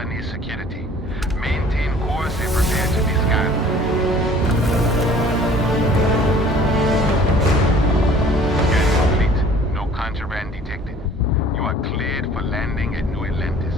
colony security. Maintain course and prepare to be scanned. Scan complete. No contraband detected. You are cleared for landing at New Atlantis.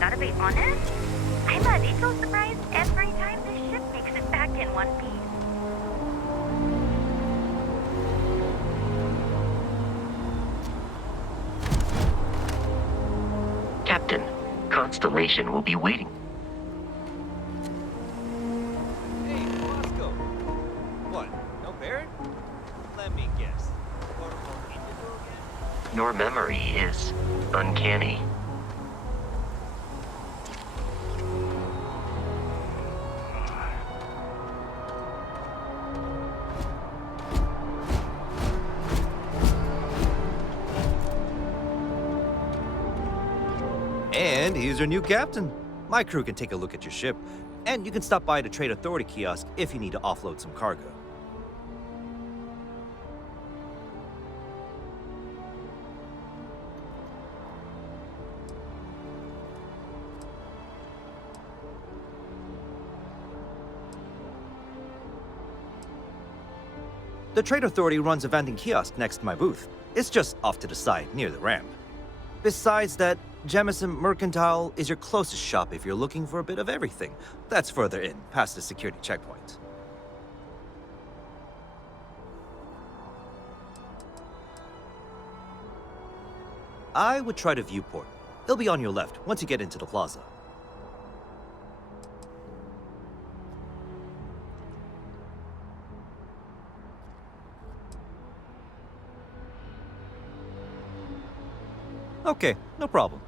Gotta be honest, I'm a little surprised every time this ship makes it back in one piece. Captain, Constellation will be waiting. Hey, Moscow. What? No Barrett? Let me guess. Protocol Indigo again? Your memory is uncanny. And he's your new captain. My crew can take a look at your ship, and you can stop by the Trade Authority kiosk if you need to offload some cargo. The Trade Authority runs a vending kiosk next to my booth. It's just off to the side, near the ramp. Besides that, Jemison Mercantile is your closest shop if you're looking for a bit of everything. That's further in, past the security checkpoint. I would try the viewport. It'll be on your left once you get into the plaza. Okay, no problem.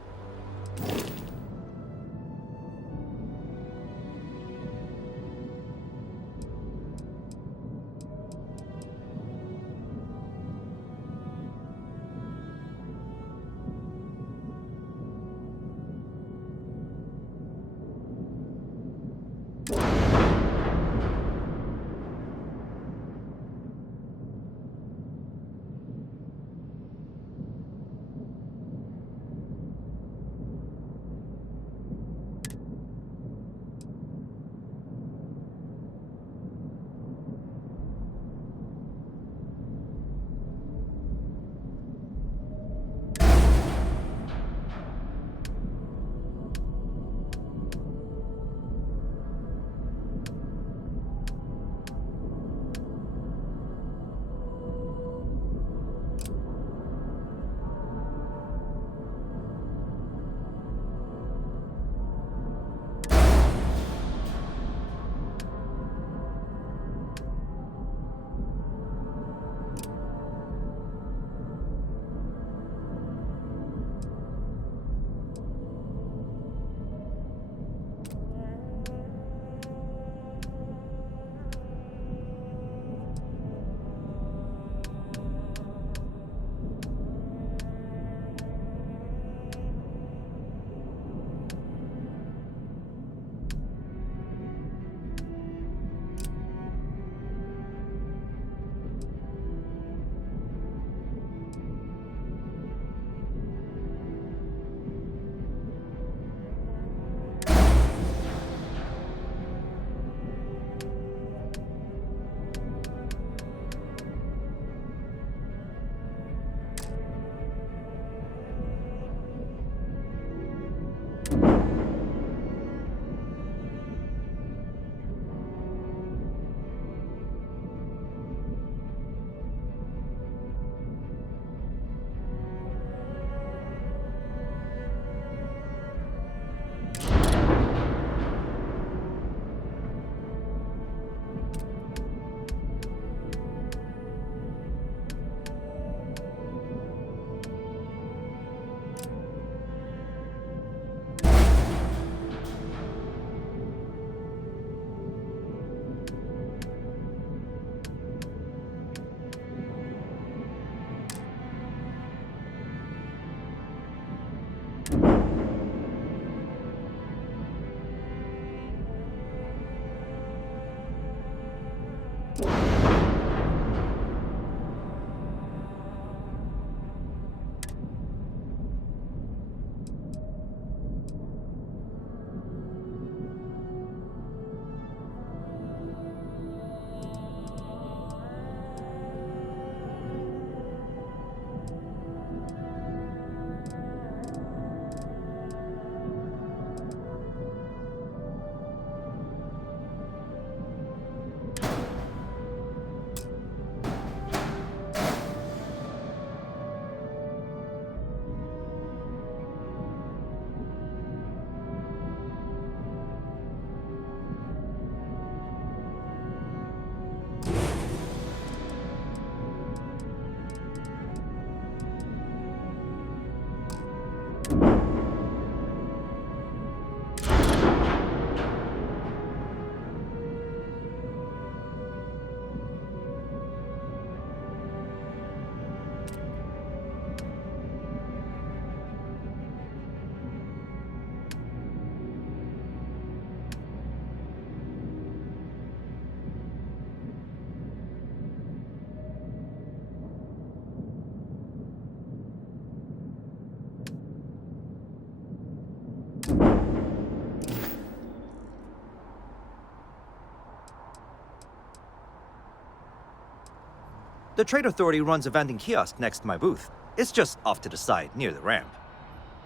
The Trade Authority runs a vending kiosk next to my booth. It's just off to the side, near the ramp.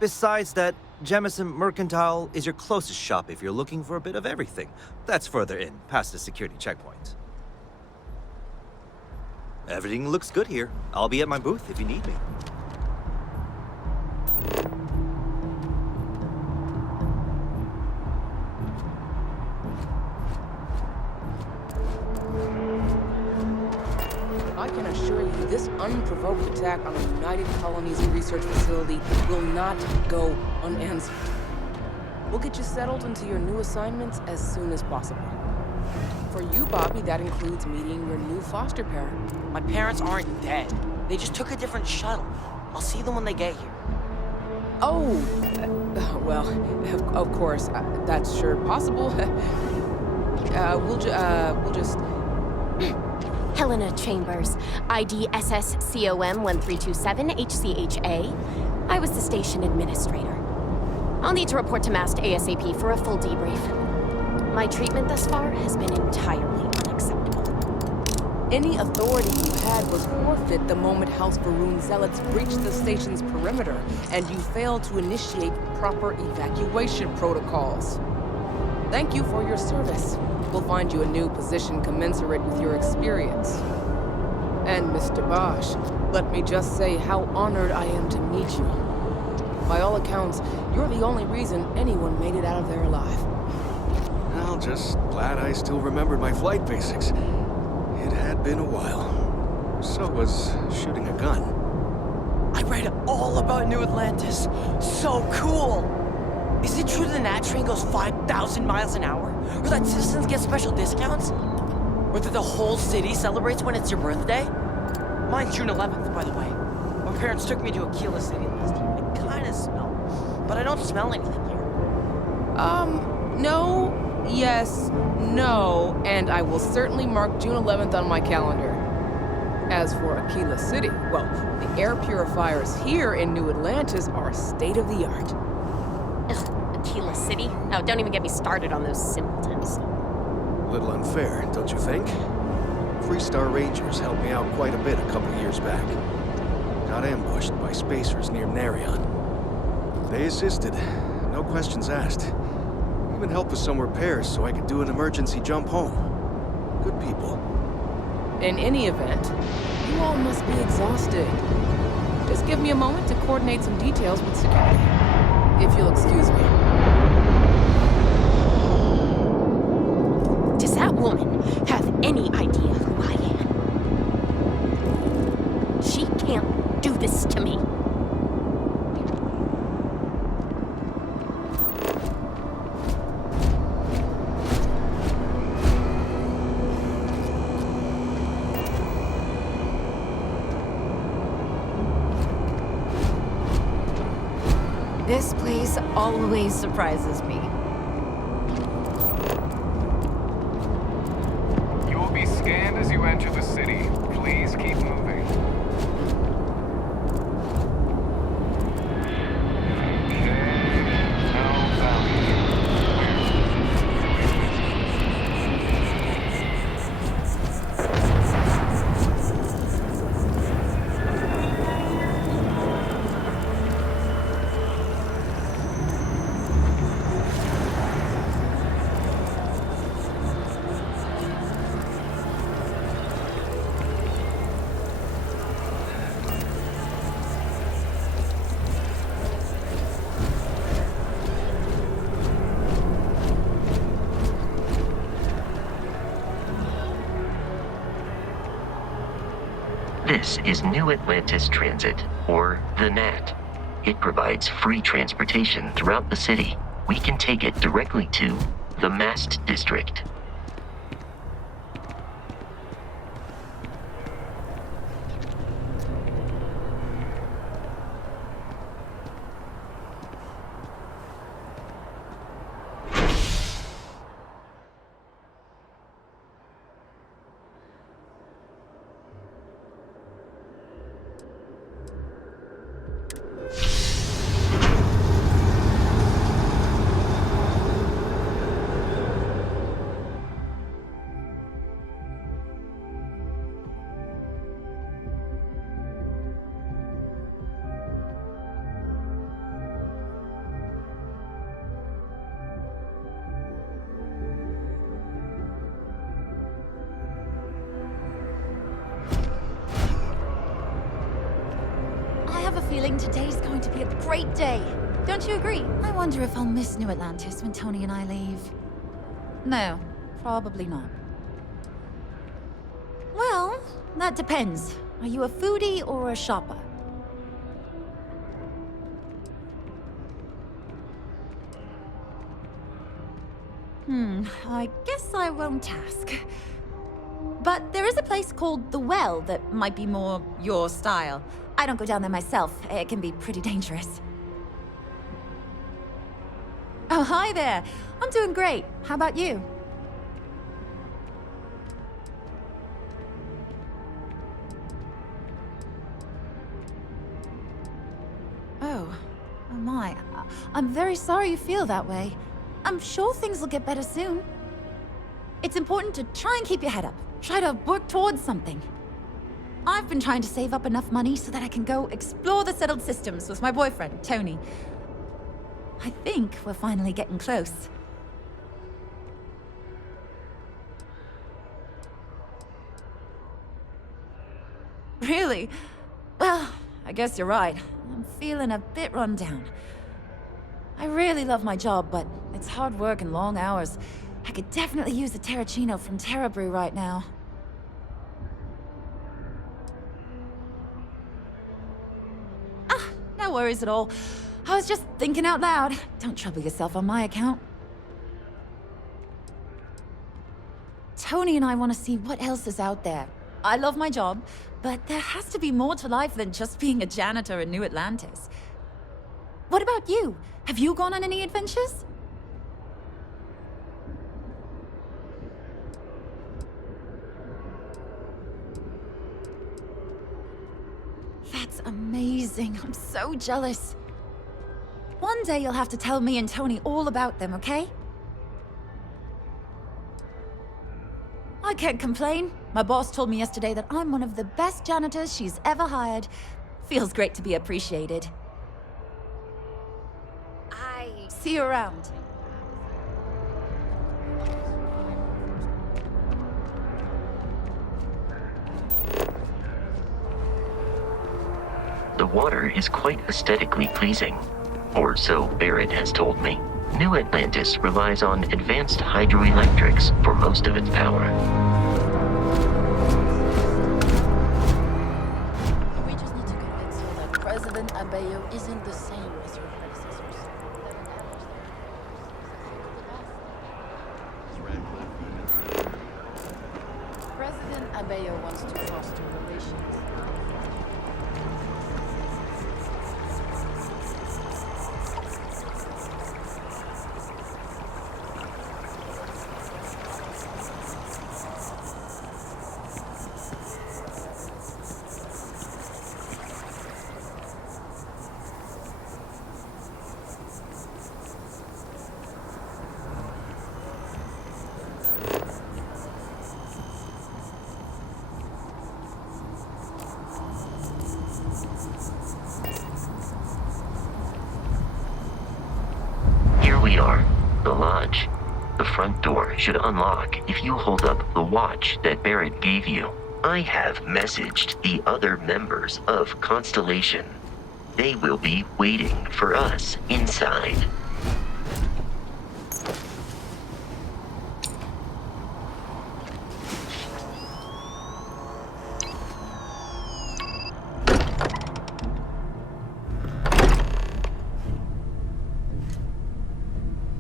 Besides that, Jemison Mercantile is your closest shop if you're looking for a bit of everything. That's further in, past the security checkpoint. Everything looks good here. I'll be at my booth if you need me. I can assure you this unprovoked attack on a United Colonies research facility will not go unanswered. We'll get you settled into your new assignments as soon as possible. For you, Bobby, that includes meeting your new foster parent. My parents aren't dead. They just took a different shuttle. I'll see them when they get here. Oh, well, of course, that's sure possible. We'll just... Helena Chambers, ID SSCOM 1327 HCHA. I was the station administrator. I'll need to report to MAST ASAP for a full debrief. My treatment thus far has been entirely unacceptable. Any authority you had was forfeit the moment House Varun zealots breached the station's perimeter, and you failed to initiate proper evacuation protocols. Thank you for your service. We'll find you a new position commensurate with your experience. And Mr. Bosch, let me just say how honored I am to meet you. By all accounts, you're the only reason anyone made it out of there alive. Well, just glad I still remembered my flight basics. It had been a while. So was shooting a gun. I read all about New Atlantis. So cool! Is it true the Nat train goes 5,000 miles an hour? Or that citizens get special discounts? Or that the whole city celebrates when it's your birthday? Mine's June 11th, by the way. My parents took me to Aquila City last year. I kinda smell, but I don't smell anything here. No, yes, no, and I will certainly mark June 11th on my calendar. As for Aquila City, well, the air purifiers here in New Atlantis are state-of-the-art. Ugh, Aquila City? Oh, don't even get me started on those simpletons. A little unfair, don't you think? Freestar Rangers helped me out quite a bit a couple years back. Got ambushed by spacers near Narion. They assisted, no questions asked. Even helped with some repairs so I could do an emergency jump home. Good people. In any event, you all must be exhausted. Just give me a moment to coordinate some details with security. If you'll excuse me. Does that woman have any idea who I am? She can't do this to me. This place always surprises me. You will be scanned as you enter the city. Please keep moving. This is New Atlantis Transit, or the NAT. It provides free transportation throughout the city. We can take it directly to the Mast District. I have a feeling today's going to be a great day. Don't you agree? I wonder if I'll miss New Atlantis when Tony and I leave. No, probably not. Well, that depends. Are you a foodie or a shopper? I guess I won't ask. But there is a place called The Well that might be more your style. I don't go down there myself. It can be pretty dangerous. Oh, hi there. I'm doing great. How about you? Oh my. I'm very sorry you feel that way. I'm sure things will get better soon. It's important to try and keep your head up. Try to work towards something. I've been trying to save up enough money so that I can go explore the settled systems with my boyfriend, Tony. I think we're finally getting close. Really? Well, I guess you're right. I'm feeling a bit run down. I really love my job, but it's hard work and long hours. I could definitely use a Terracino from Terra Brew right now. No worries at all. I was just thinking out loud. Don't trouble yourself on my account. Tony and I want to see what else is out there. I love my job, but there has to be more to life than just being a janitor in New Atlantis. What about you? Have you gone on any adventures? That's amazing. I'm so jealous. One day you'll have to tell me and Tony all about them, okay? I can't complain. My boss told me yesterday that I'm one of the best janitors she's ever hired. Feels great to be appreciated. See you around. The water is quite aesthetically pleasing, or so Barrett has told me. New Atlantis relies on advanced hydroelectrics for most of its power. We just need to convince her that President Abeyo isn't the same as your predecessors. President Abeyo wants to foster relations. We are. The lodge. The front door should unlock if you hold up the watch that Barrett gave you. I have messaged the other members of Constellation. They will be waiting for us inside.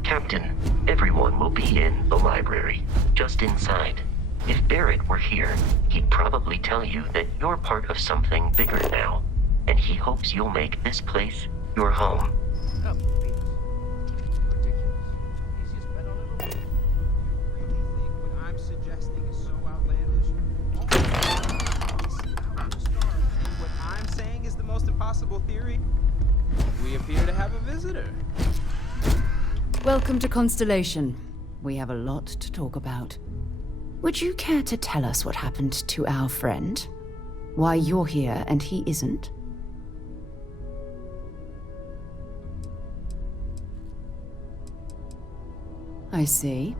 Captain, everyone will be in the library, just inside. If Barrett were here, he'd probably tell you that you're part of something bigger now, and he hopes you'll make this place your home. Theory, we appear to have a visitor. Welcome to Constellation. We have a lot to talk about. Would you care to tell us what happened to our friend? Why you're here and he isn't? I see.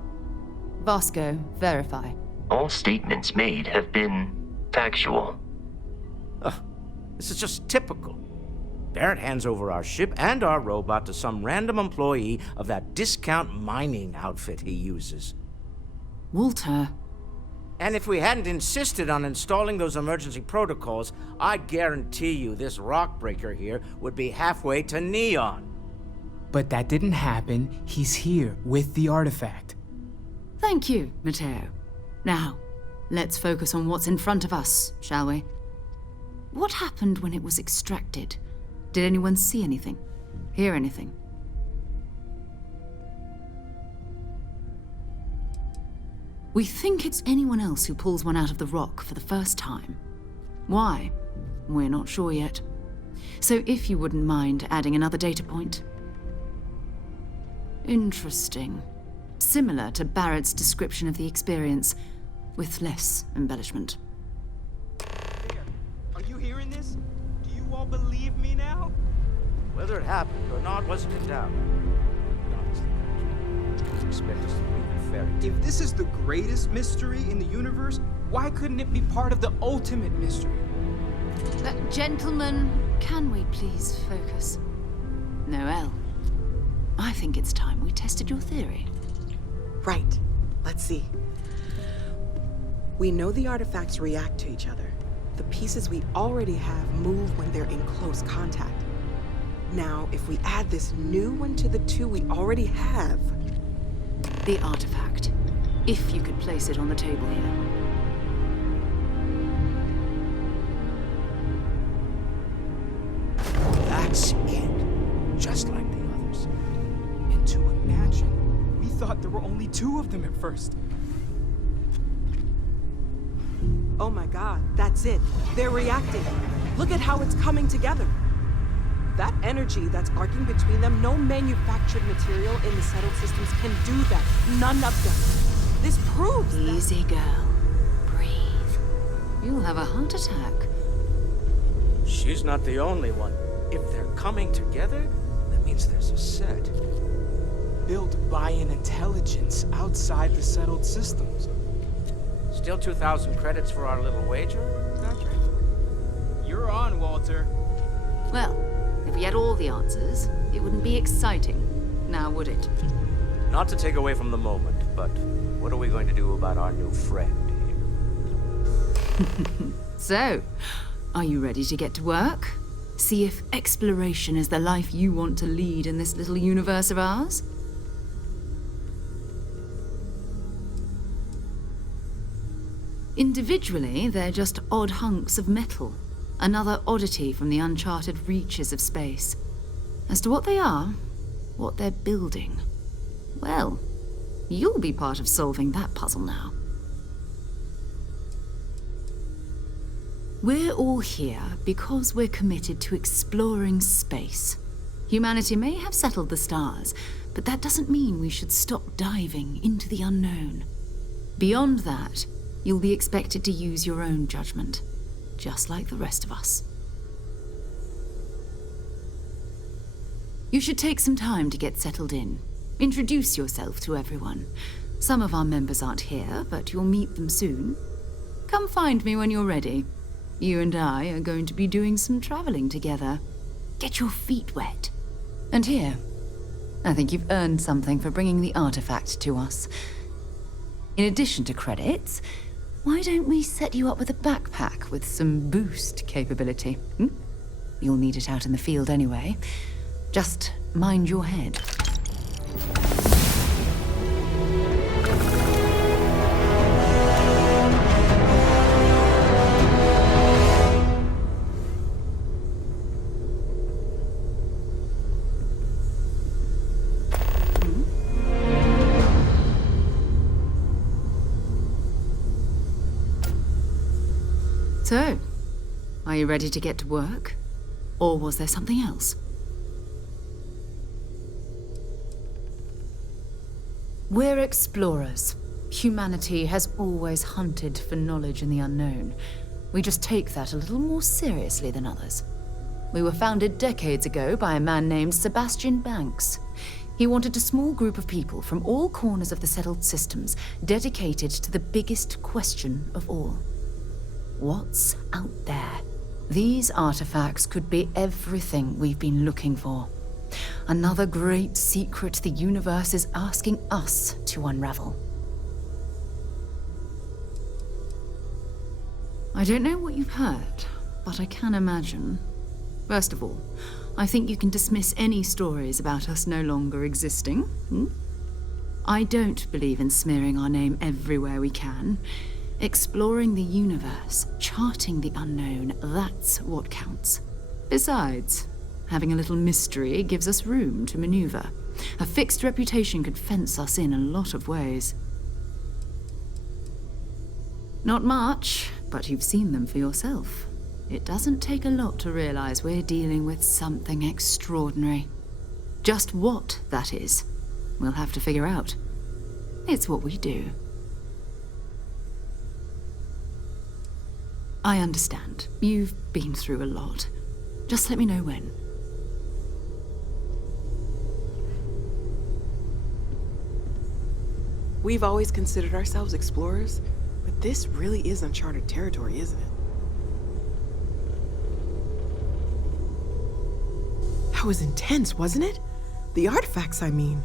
Vasco, verify. All statements made have been factual. This is just typical. Barrett hands over our ship and our robot to some random employee of that discount mining outfit he uses. Walter, And if we hadn't insisted on installing those emergency protocols, I guarantee you this rock breaker here would be halfway to Neon. But that didn't happen. He's here with the artifact. Thank you, Matteo. Now, let's focus on what's in front of us, shall we? What happened when it was extracted? Did anyone see anything? Hear anything? We think it's anyone else who pulls one out of the rock for the first time. Why? We're not sure yet. So if you wouldn't mind adding another data point. Interesting. Similar to Barrett's description of the experience, with less embellishment. There. Are you hearing this? Do you all believe me now? Whether it happened or not wasn't in doubt. Honestly, Patrick, you expect us to believe in fairy tales? If this is the greatest mystery in the universe, why couldn't it be part of the ultimate mystery? Gentlemen, can we please focus? Noelle, I think it's time we tested your theory. Right. Let's see. We know the artifacts react to each other. The pieces we already have move when they're in close contact. Now, if we add this new one to the two we already have... The artifact. If you could place it on the table here. That's it. Just like the others. And to imagine, we thought there were only 2 of them at first. Oh my god, that's it. They're reacting. Look at how it's coming together. That energy that's arcing between them, no manufactured material in the settled systems can do that. None of them. This proves Easy, girl. Breathe. You'll have a heart attack. She's not the only one. If they're coming together, that means there's a set. Built by an intelligence outside the settled systems. Still 2,000 credits for our little wager, Patrick? You're on, Walter. Well, if we had all the answers, it wouldn't be exciting, now would it? Not to take away from the moment, but what are we going to do about our new friend here? So, are you ready to get to work? See if exploration is the life you want to lead in this little universe of ours? Individually, they're just odd hunks of metal. Another oddity from the uncharted reaches of space. As to what they are, what they're building, well, you'll be part of solving that puzzle now. We're all here because we're committed to exploring space. Humanity may have settled the stars, but that doesn't mean we should stop diving into the unknown. Beyond that, you'll be expected to use your own judgment, just like the rest of us. You should take some time to get settled in. Introduce yourself to everyone. Some of our members aren't here, but you'll meet them soon. Come find me when you're ready. You and I are going to be doing some traveling together. Get your feet wet. And here, I think you've earned something for bringing the artifact to us. In addition to credits, why don't we set you up with a backpack with some boost capability? You'll need it out in the field anyway. Just mind your head. So, are you ready to get to work? Or was there something else? We're explorers. Humanity has always hunted for knowledge in the unknown. We just take that a little more seriously than others. We were founded decades ago by a man named Sebastian Banks. He wanted a small group of people from all corners of the settled systems dedicated to the biggest question of all. What's out there? These artifacts could be everything we've been looking for. Another great secret the universe is asking us to unravel. I don't know what you've heard, but I can imagine. First of all, I think you can dismiss any stories about us no longer existing. I don't believe in smearing our name everywhere we can. Exploring the universe, charting the unknown, that's what counts. Besides, having a little mystery gives us room to maneuver. A fixed reputation could fence us in a lot of ways. Not much, but you've seen them for yourself. It doesn't take a lot to realize we're dealing with something extraordinary. Just what that is, we'll have to figure out. It's what we do. I understand. You've been through a lot. Just let me know when. We've always considered ourselves explorers, but this really is uncharted territory, isn't it? That was intense, wasn't it? The artifacts, I mean.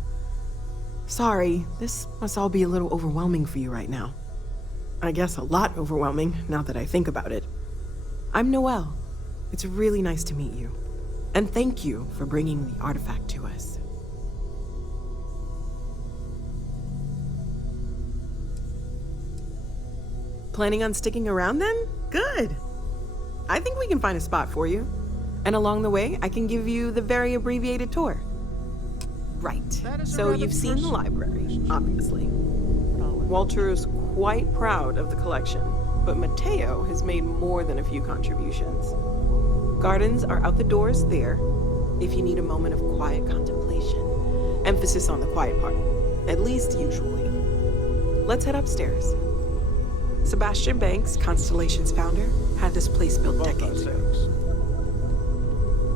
Sorry, this must all be a little overwhelming for you right now. I guess a lot overwhelming, now that I think about it. I'm Noelle. It's really nice to meet you. And thank you for bringing the artifact to us. Planning on sticking around then? Good. I think we can find a spot for you. And along the way, I can give you the very abbreviated tour. Right. So you've seen the library, obviously. Walter is quite proud of the collection, but Mateo has made more than a few contributions. Gardens are out the doors there, if you need a moment of quiet contemplation. Emphasis on the quiet part, at least usually. Let's head upstairs. Sebastian Banks, Constellation's founder, had this place built decades ago.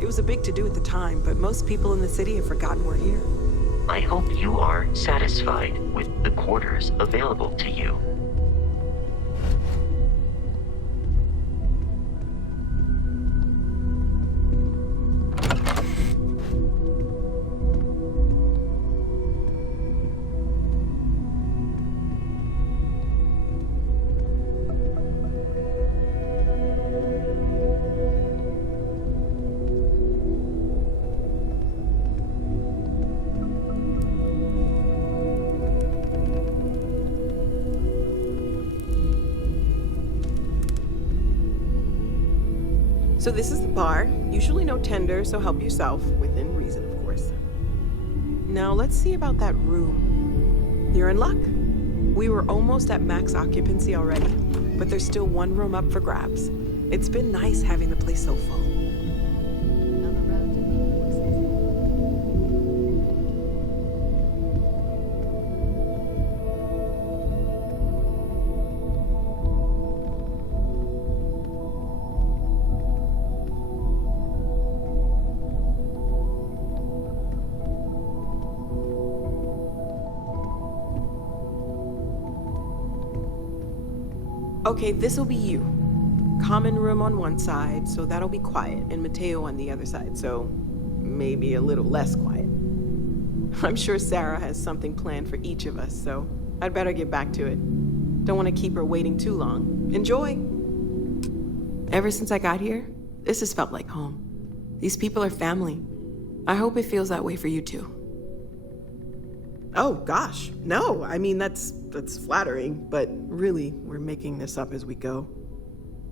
It was a big to-do at the time, but most people in the city have forgotten we're here. I hope you are satisfied with the quarters available to you. So this is the bar. Usually no tender, so help yourself, within reason, of course. Now let's see about that room. You're in luck. We were almost at max occupancy already, but there's still one room up for grabs. It's been nice having the place so full. Okay, this'll be you. Common room on one side, so that'll be quiet, and Mateo on the other side, so maybe a little less quiet. I'm sure Sarah has something planned for each of us, so I'd better get back to it. Don't want to keep her waiting too long. Enjoy! Ever since I got here, this has felt like home. These people are family. I hope it feels that way for you too. Oh gosh, no, I mean that's flattering, but really, we're making this up as we go.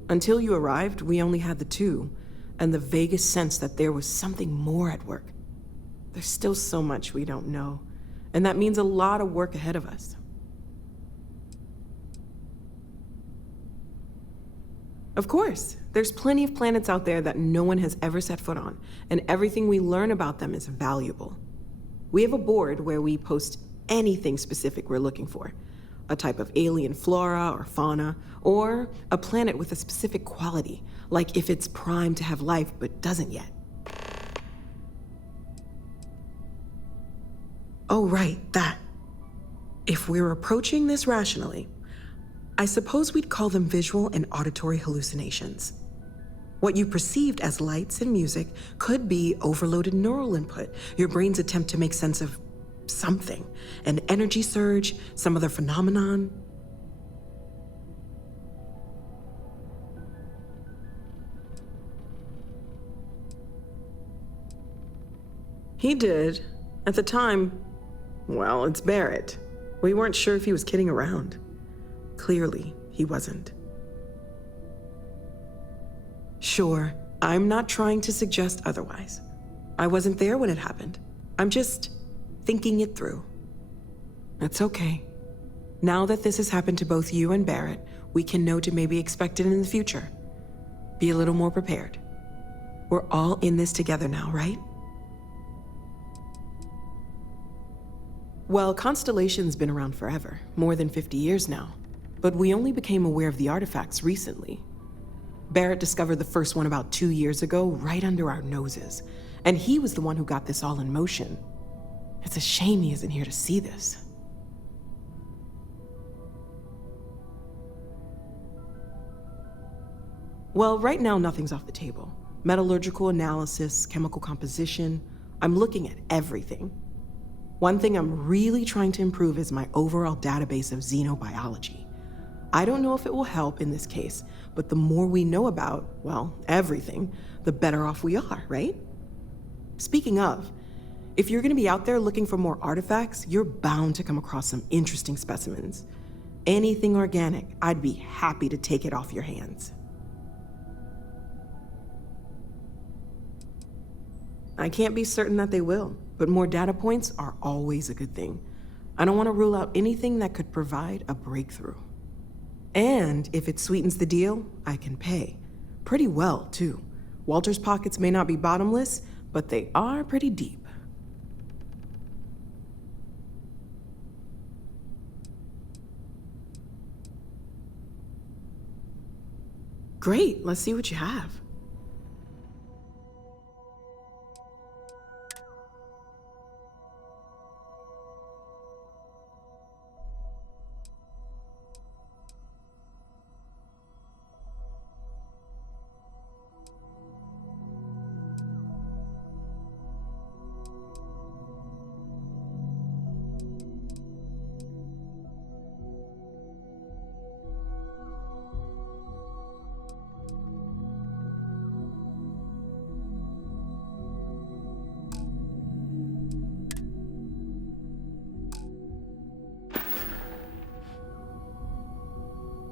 Until you arrived, we only had the two, and the vaguest sense that there was something more at work. There's still so much we don't know, and that means a lot of work ahead of us. Of course, there's plenty of planets out there that no one has ever set foot on, and everything we learn about them is valuable. We have a board where we post anything specific we're looking for. A type of alien flora or fauna, or a planet with a specific quality, like if it's primed to have life but doesn't yet. Oh right, that. If we're approaching this rationally, I suppose we'd call them visual and auditory hallucinations. What you perceived as lights and music could be overloaded neural input, your brain's attempt to make sense of something, an energy surge, some other phenomenon. He did. At the time, well, it's Barrett. We weren't sure if he was kidding around. Clearly, he wasn't. Sure, I'm not trying to suggest otherwise. I wasn't there when it happened. I'm just thinking it through. It's okay. Now that this has happened to both you and Barrett, we can know to maybe expect it in the future. Be a little more prepared. We're all in this together now, right? Well, Constellation's been around forever, more than 50 years now. But we only became aware of the artifacts recently. Barrett discovered the first one about 2 years ago, right under our noses. And he was the one who got this all in motion. It's a shame he isn't here to see this. Well, right now, nothing's off the table. Metallurgical analysis, chemical composition. I'm looking at everything. One thing I'm really trying to improve is my overall database of xenobiology. I don't know if it will help in this case, but the more we know about, well, everything, the better off we are, right? Speaking of, if you're gonna be out there looking for more artifacts, you're bound to come across some interesting specimens. Anything organic, I'd be happy to take it off your hands. I can't be certain that they will, but more data points are always a good thing. I don't want to rule out anything that could provide a breakthrough. And if it sweetens the deal, I can pay. Pretty well, too. Walter's pockets may not be bottomless, but they are pretty deep. Great, let's see what you have.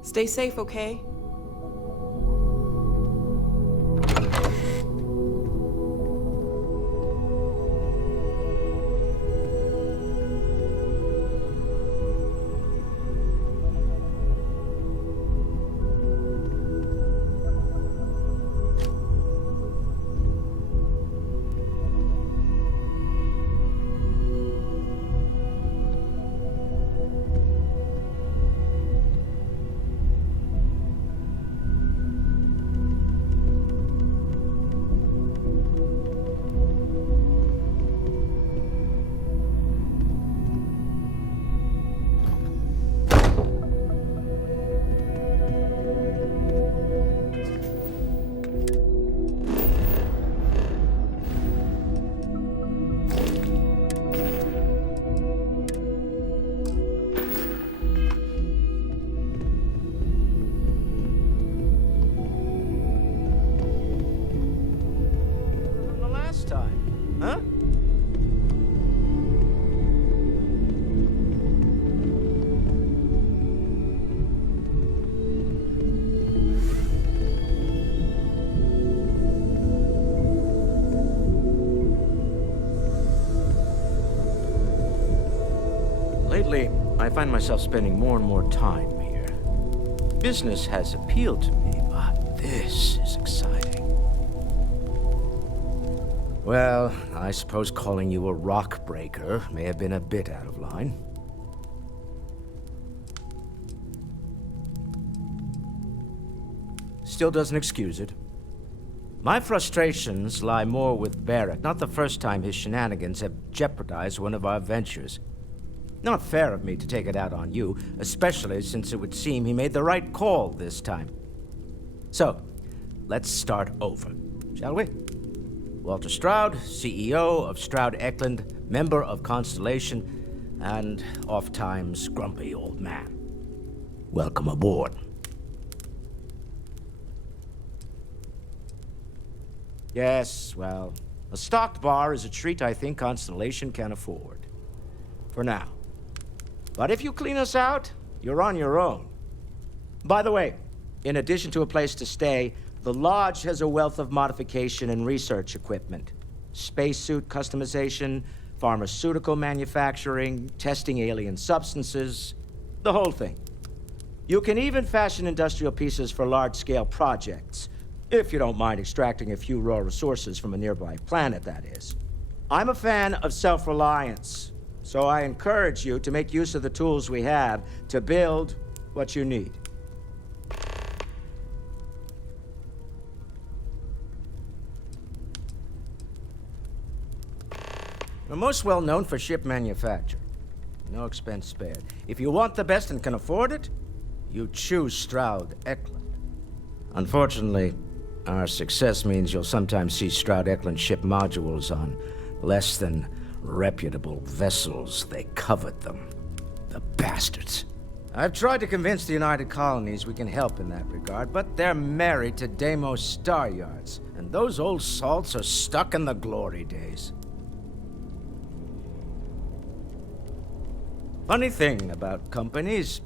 Stay safe, okay? Lately, I find myself spending more and more time here. Business has appealed to me, but this is exciting. Well, I suppose calling you a rock breaker may have been a bit out of line. Still doesn't excuse it. My frustrations lie more with Barrett. Not the first time his shenanigans have jeopardized one of our ventures. Not fair of me to take it out on you, especially since it would seem he made the right call this time. So, let's start over, shall we? Walter Stroud, CEO of Stroud Eklund, member of Constellation, and oft-times grumpy old man. Welcome aboard. Yes, well, A stocked bar is a treat I think Constellation can afford. For now. But if you clean us out, you're on your own. By the way, in addition to a place to stay, the Lodge has a wealth of modification and research equipment. Spacesuit customization, pharmaceutical manufacturing, testing alien substances, the whole thing. You can even fashion industrial pieces for large-scale projects, if you don't mind extracting a few raw resources from a nearby planet, that is. I'm a fan of self-reliance, so I encourage you to make use of the tools we have to build what you need. We're most well known for ship manufacture. No expense spared. If you want the best and can afford it, you choose Stroud Eklund. Unfortunately, our success means you'll sometimes see Stroud Eklund ship modules on less than reputable vessels. They covet them. The bastards. I've tried to convince the United Colonies we can help in that regard, but they're married to Deimos Star Yards, and those old salts are stuck in the glory days. Funny thing about companies,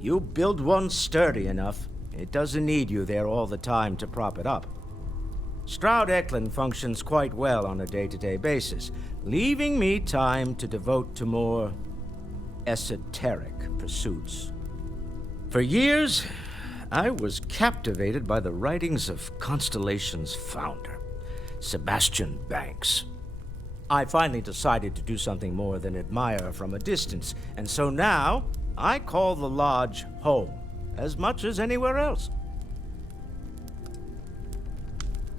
you build one sturdy enough, it doesn't need you there all the time to prop it up. Stroud Eklund functions quite well on a day-to-day basis, leaving me time to devote to more esoteric pursuits. For years, I was captivated by the writings of Constellation's founder, Sebastian Banks. I finally decided to do something more than admire from a distance, and so now I call the Lodge home, as much as anywhere else.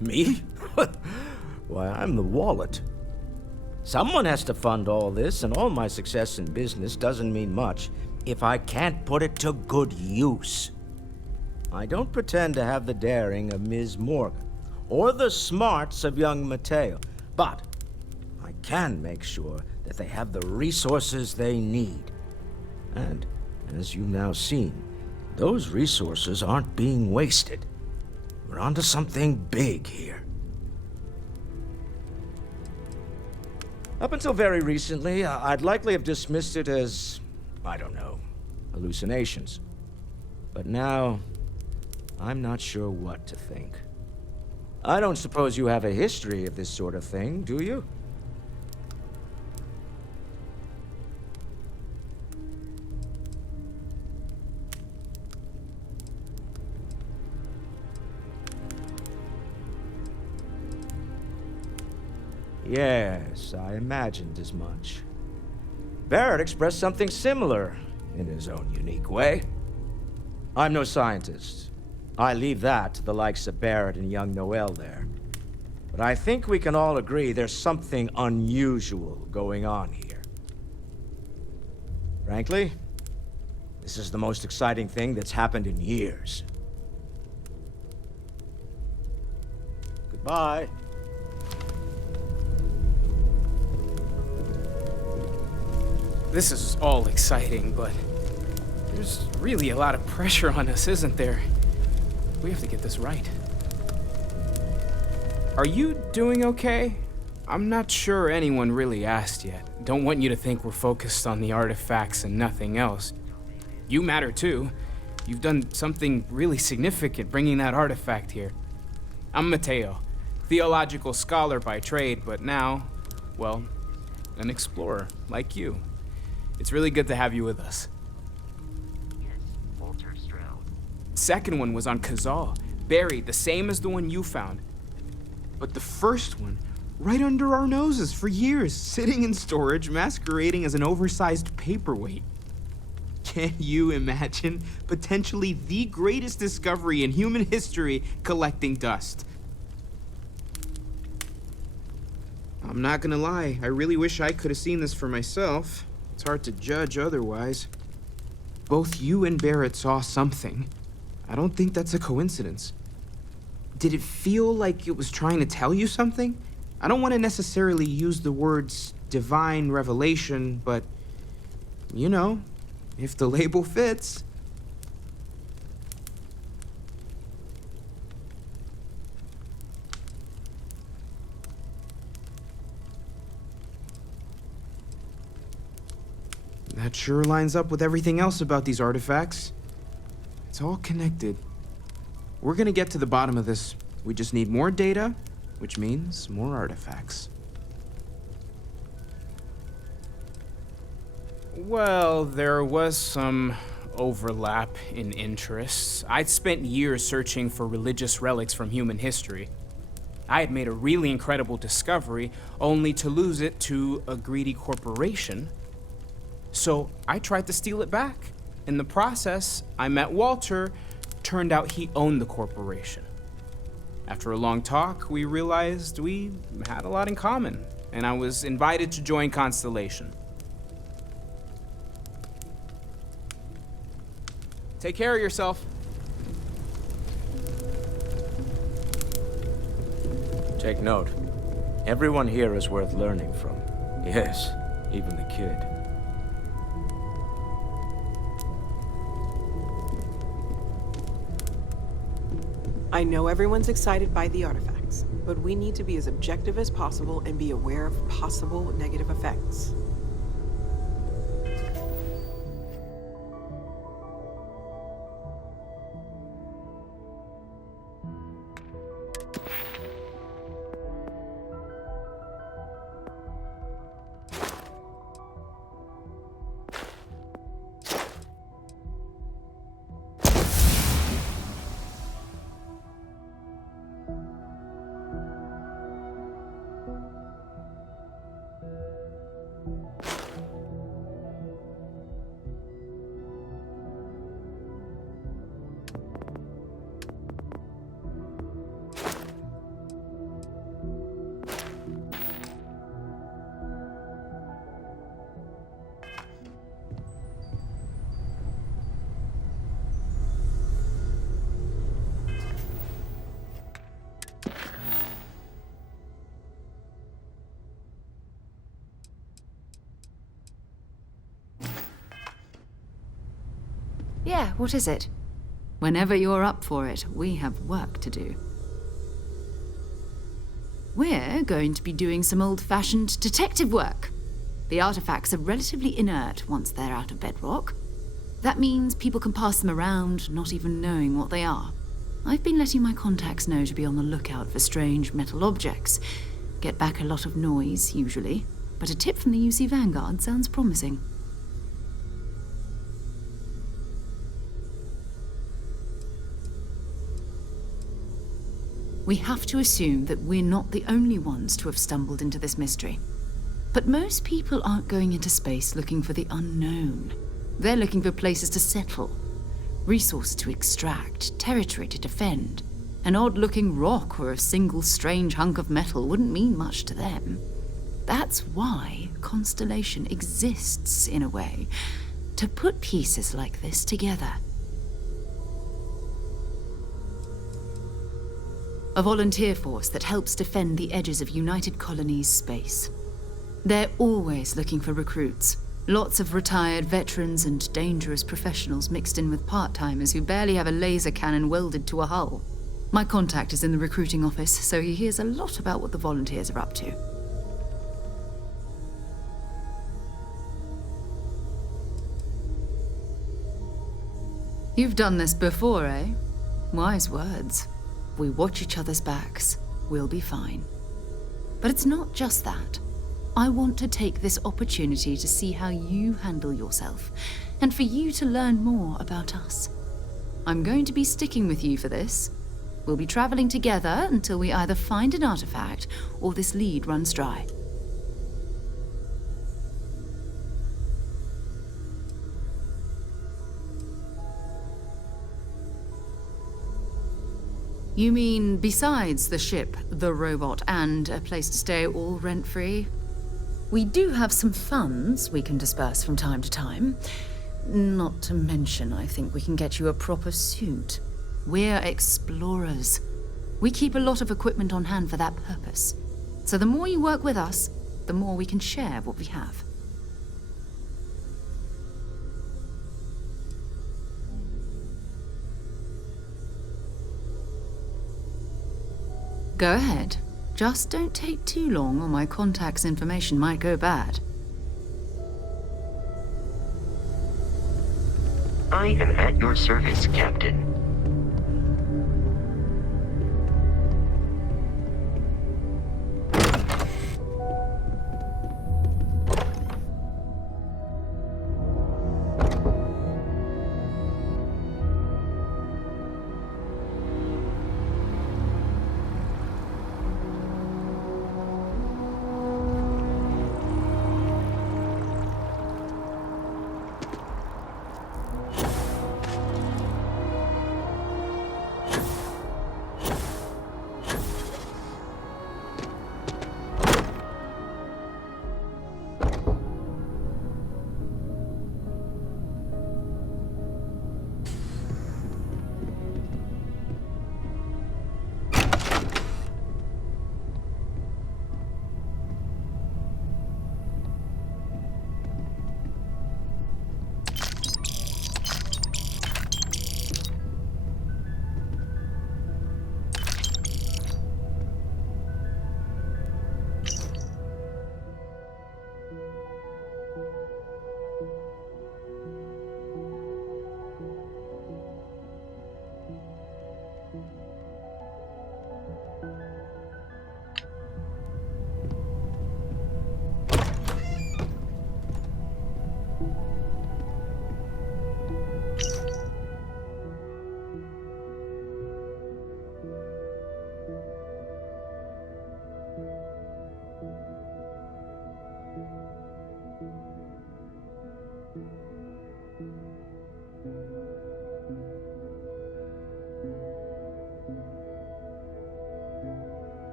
Me? Why, I'm the wallet. Someone has to fund all this, and all my success in business doesn't mean much if I can't put it to good use. I don't pretend to have the daring of Ms. Morgan, or the smarts of young Mateo, but I can make sure that they have the resources they need. And, as you've now seen, those resources aren't being wasted. We're onto something big here. Up until very recently, I'd likely have dismissed it as, I don't know, hallucinations. But now, I'm not sure what to think. I don't suppose you have a history of this sort of thing, do you? Yes, I imagined as much. Barrett expressed something similar, in his own unique way. I'm no scientist. I leave that to the likes of Barrett and young Noel there. But I think we can all agree there's something unusual going on here. Frankly, this is the most exciting thing that's happened in years. Goodbye. This is all exciting, but there's really a lot of pressure on us, isn't there? We have to get this right. Are you doing okay? I'm not sure anyone really asked yet. Don't want you to think we're focused on the artifacts and nothing else. You matter too. You've done something really significant bringing that artifact here. I'm Mateo, theological scholar by trade, but now, well, an explorer like you. It's really good to have you with us. Yes, Walter Stroud. Second one was on Kazal, buried, the same as the one you found. But the first one, right under our noses for years, sitting in storage, masquerading as an oversized paperweight. Can you imagine potentially the greatest discovery in human history collecting dust? I'm not gonna lie, I really wish I could have seen this for myself. It's hard to judge otherwise. Both you and Barrett saw something. I don't think that's a coincidence. Did it feel like it was trying to tell you something? I don't want to necessarily use the words divine revelation, but, you know, if the label fits. That sure lines up with everything else about these artifacts. It's all connected. We're gonna get to the bottom of this. We just need more data, which means more artifacts. Well, there was some overlap in interests. I'd spent years searching for religious relics from human history. I had made a really incredible discovery, only to lose it to a greedy corporation. So I tried to steal it back. In the process, I met Walter. Turned out he owned the corporation. After a long talk, we realized we had a lot in common, and I was invited to join Constellation. Take care of yourself. Take note. Everyone here is worth learning from. Yes, even the kid. I know everyone's excited by the artifacts, but we need to be as objective as possible and be aware of possible negative effects. Yeah, what is it? Whenever you're up for it, we have work to do. We're going to be doing some old-fashioned detective work. The artifacts are relatively inert once they're out of bedrock. That means people can pass them around, not even knowing what they are. I've been letting my contacts know to be on the lookout for strange metal objects. Get back a lot of noise, usually, but a tip from the UC Vanguard sounds promising. We have to assume that we're not the only ones to have stumbled into this mystery. But most people aren't going into space looking for the unknown. They're looking for places to settle, resources to extract, territory to defend. An odd-looking rock or a single strange hunk of metal wouldn't mean much to them. That's why Constellation exists, in a way, to put pieces like this together. A volunteer force that helps defend the edges of United Colonies space. They're always looking for recruits. Lots of retired veterans and dangerous professionals mixed in with part-timers who barely have a laser cannon welded to a hull. My contact is in the recruiting office, so he hears a lot about what the volunteers are up to. You've done this before, eh? Wise words. We watch each other's backs, we'll be fine. But it's not just that. I want to take this opportunity to see how you handle yourself, and for you to learn more about us. I'm going to be sticking with you for this. We'll be traveling together until we either find an artifact or this lead runs dry. You mean besides the ship, the robot, and a place to stay all rent-free? We do have some funds we can disperse from time to time. Not to mention, I think we can get you a proper suit. We're explorers. We keep a lot of equipment on hand for that purpose. So the more you work with us, the more we can share what we have. Go ahead. Just don't take too long or my contact's information might go bad. I am at your service, Captain.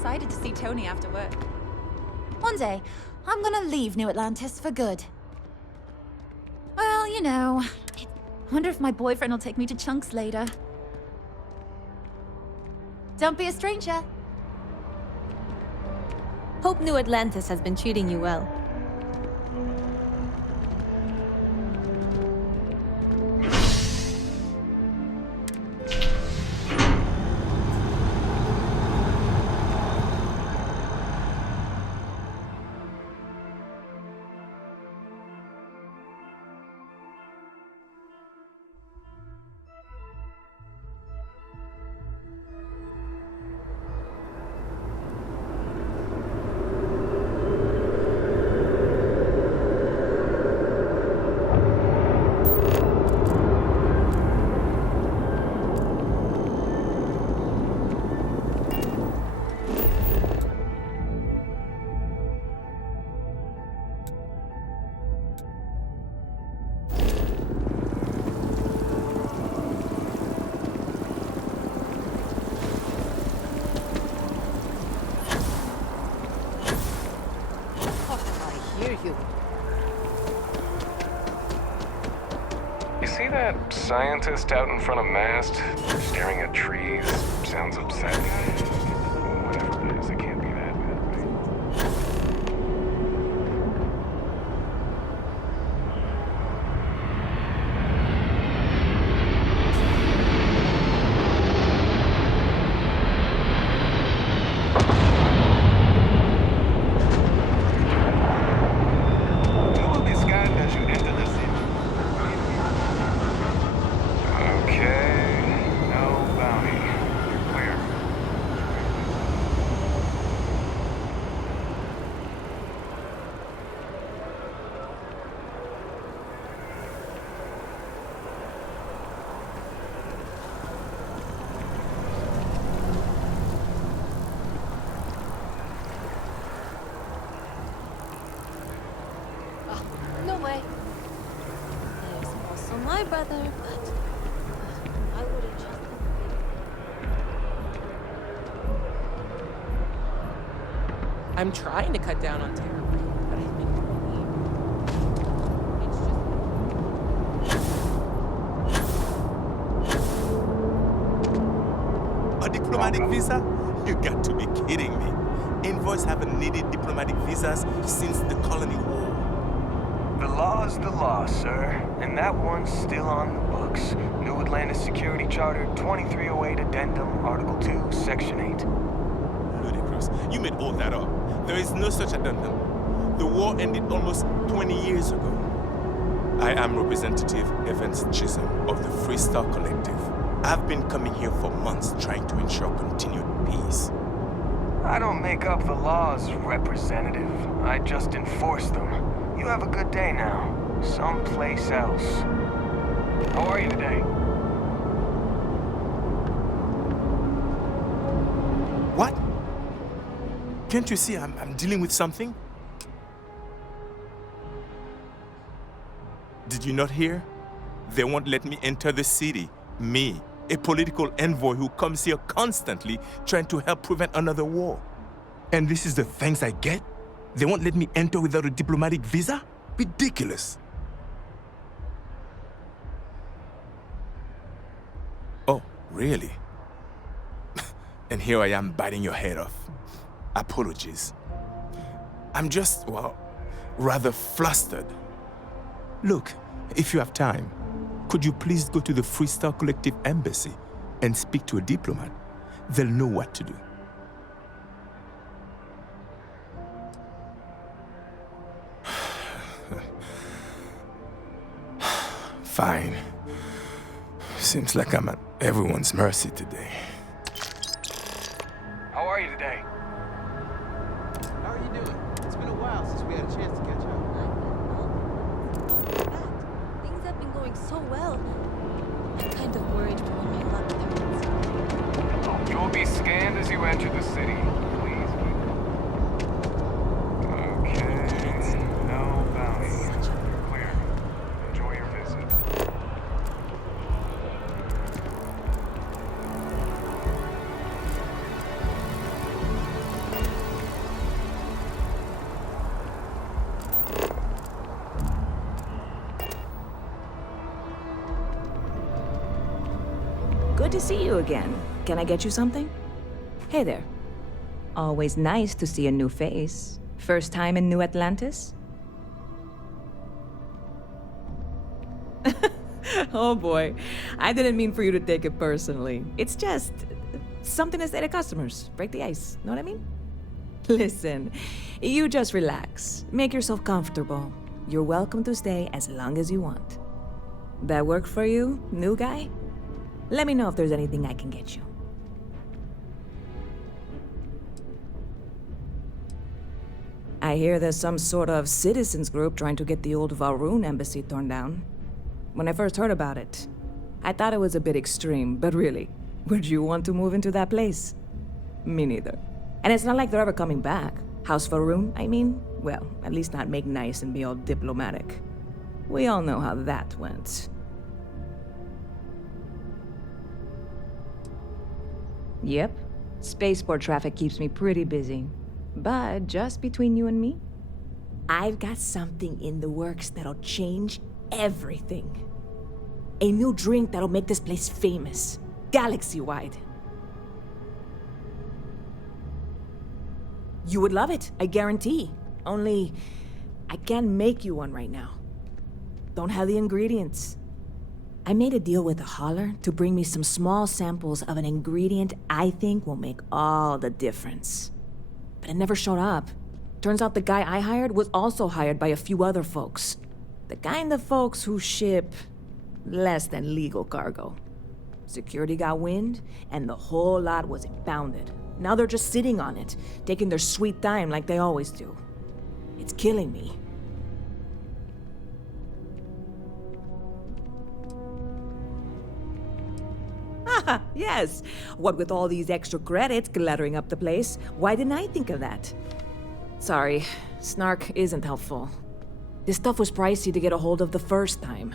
excited to see Tony after work. One day, I'm gonna leave New Atlantis for good. Well, you know, I wonder if my boyfriend will take me to Chunks later. Don't be a stranger. Hope New Atlantis has been treating you well. You see that scientist out in front of mast, staring at trees? Sounds upsetting. Whatever it is, it can't be that bad, right? No way. There's also my brother, but I wouldn't trust him. I'm trying to cut down on terror, but I think A diplomatic visa? You got to be kidding me. Envoys haven't needed diplomatic visas since the colony war. The law's the law, sir, and that one's still on the books. New Atlantis Security Charter 2308 Addendum, Article 2, Section 8. Ludicrous. You made all that up. There is no such addendum. The war ended almost 20 years ago. I am Representative Evans Chisholm of the Free Star Collective. I've been coming here for months trying to ensure continued peace. I don't make up the laws, Representative. I just enforce them. You have a good day now. Someplace else. How are you today? What? Can't you see I'm dealing with something? Did you not hear? They won't let me enter the city. Me, a political envoy who comes here constantly trying to help prevent another war. And this is the thanks I get? They won't let me enter without a diplomatic visa? Ridiculous. Oh, really? And here I am biting your head off. Apologies. I'm just, well, rather flustered. Look, if you have time, could you please go to the Free Star Collective Embassy and speak to a diplomat? They'll know what to do. Fine. Seems like I'm at everyone's mercy today. How are you today? How are you doing? It's been a while since we had a chance to catch up. Things have been going so well. I'm kind of worried for when my luck turns. You'll be scanned as you enter the city. Please. Okay. No bounty. You're clear. Enjoy your visit. Good to see you again. Can I get you something? Hey there. Always nice to see a new face. First time in New Atlantis? Oh boy, I didn't mean for you to take it personally. It's just something to say to customers. Break the ice, know what I mean? Listen, you just relax. Make yourself comfortable. You're welcome to stay as long as you want. That work for you, new guy? Let me know if there's anything I can get you. I hear there's some sort of citizens group trying to get the old Valroon embassy torn down. When I first heard about it, I thought it was a bit extreme, but really, would you want to move into that place? Me neither. And it's not like they're ever coming back. House Valroon, I mean? Well, at least not make nice and be all diplomatic. We all know how that went. Yep. Spaceport traffic keeps me pretty busy. But just between you and me, I've got something in the works that'll change everything. A new drink that'll make this place famous, galaxy-wide. You would love it, I guarantee. Only, I can't make you one right now. Don't have the ingredients. I made a deal with a hauler to bring me some small samples of an ingredient I think will make all the difference. But it never showed up. Turns out the guy I hired was also hired by a few other folks. The kind of folks who ship less than legal cargo. Security got wind, and the whole lot was impounded. Now they're just sitting on it, taking their sweet time like they always do. It's killing me. Haha, yes. What with all these extra credits cluttering up the place, why didn't I think of that? Sorry, snark isn't helpful. This stuff was pricey to get a hold of the first time.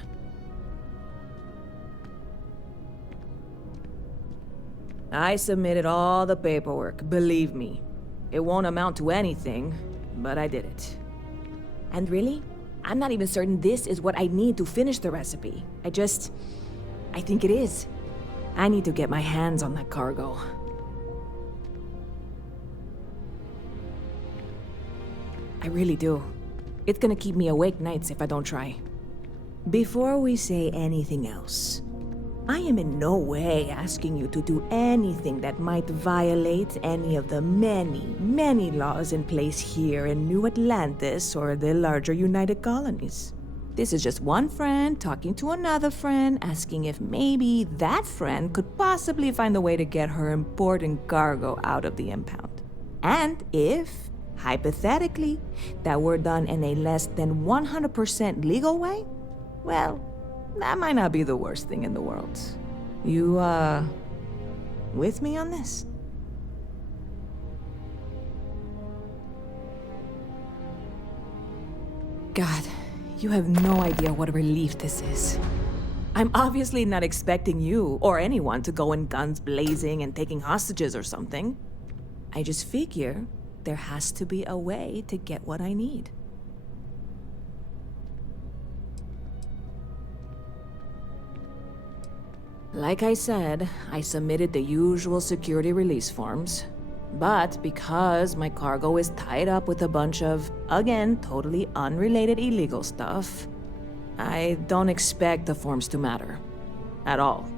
I submitted all the paperwork, believe me. It won't amount to anything, but I did it. And really, I'm not even certain this is what I need to finish the recipe. I think it is. I need to get my hands on that cargo. I really do. It's gonna keep me awake nights if I don't try. Before we say anything else, I am in no way asking you to do anything that might violate any of the many, many laws in place here in New Atlantis or the larger United Colonies. This is just one friend talking to another friend, asking if maybe that friend could possibly find a way to get her important cargo out of the impound. And if, hypothetically, that were done in a less than 100% legal way, well, that might not be the worst thing in the world. You, with me on this? God, you have no idea what a relief this is. I'm obviously not expecting you or anyone to go in guns blazing and taking hostages or something. I just figure there has to be a way to get what I need. Like I said, I submitted the usual security release forms. But because my cargo is tied up with a bunch of, again, totally unrelated illegal stuff, I don't expect the forms to matter. At all.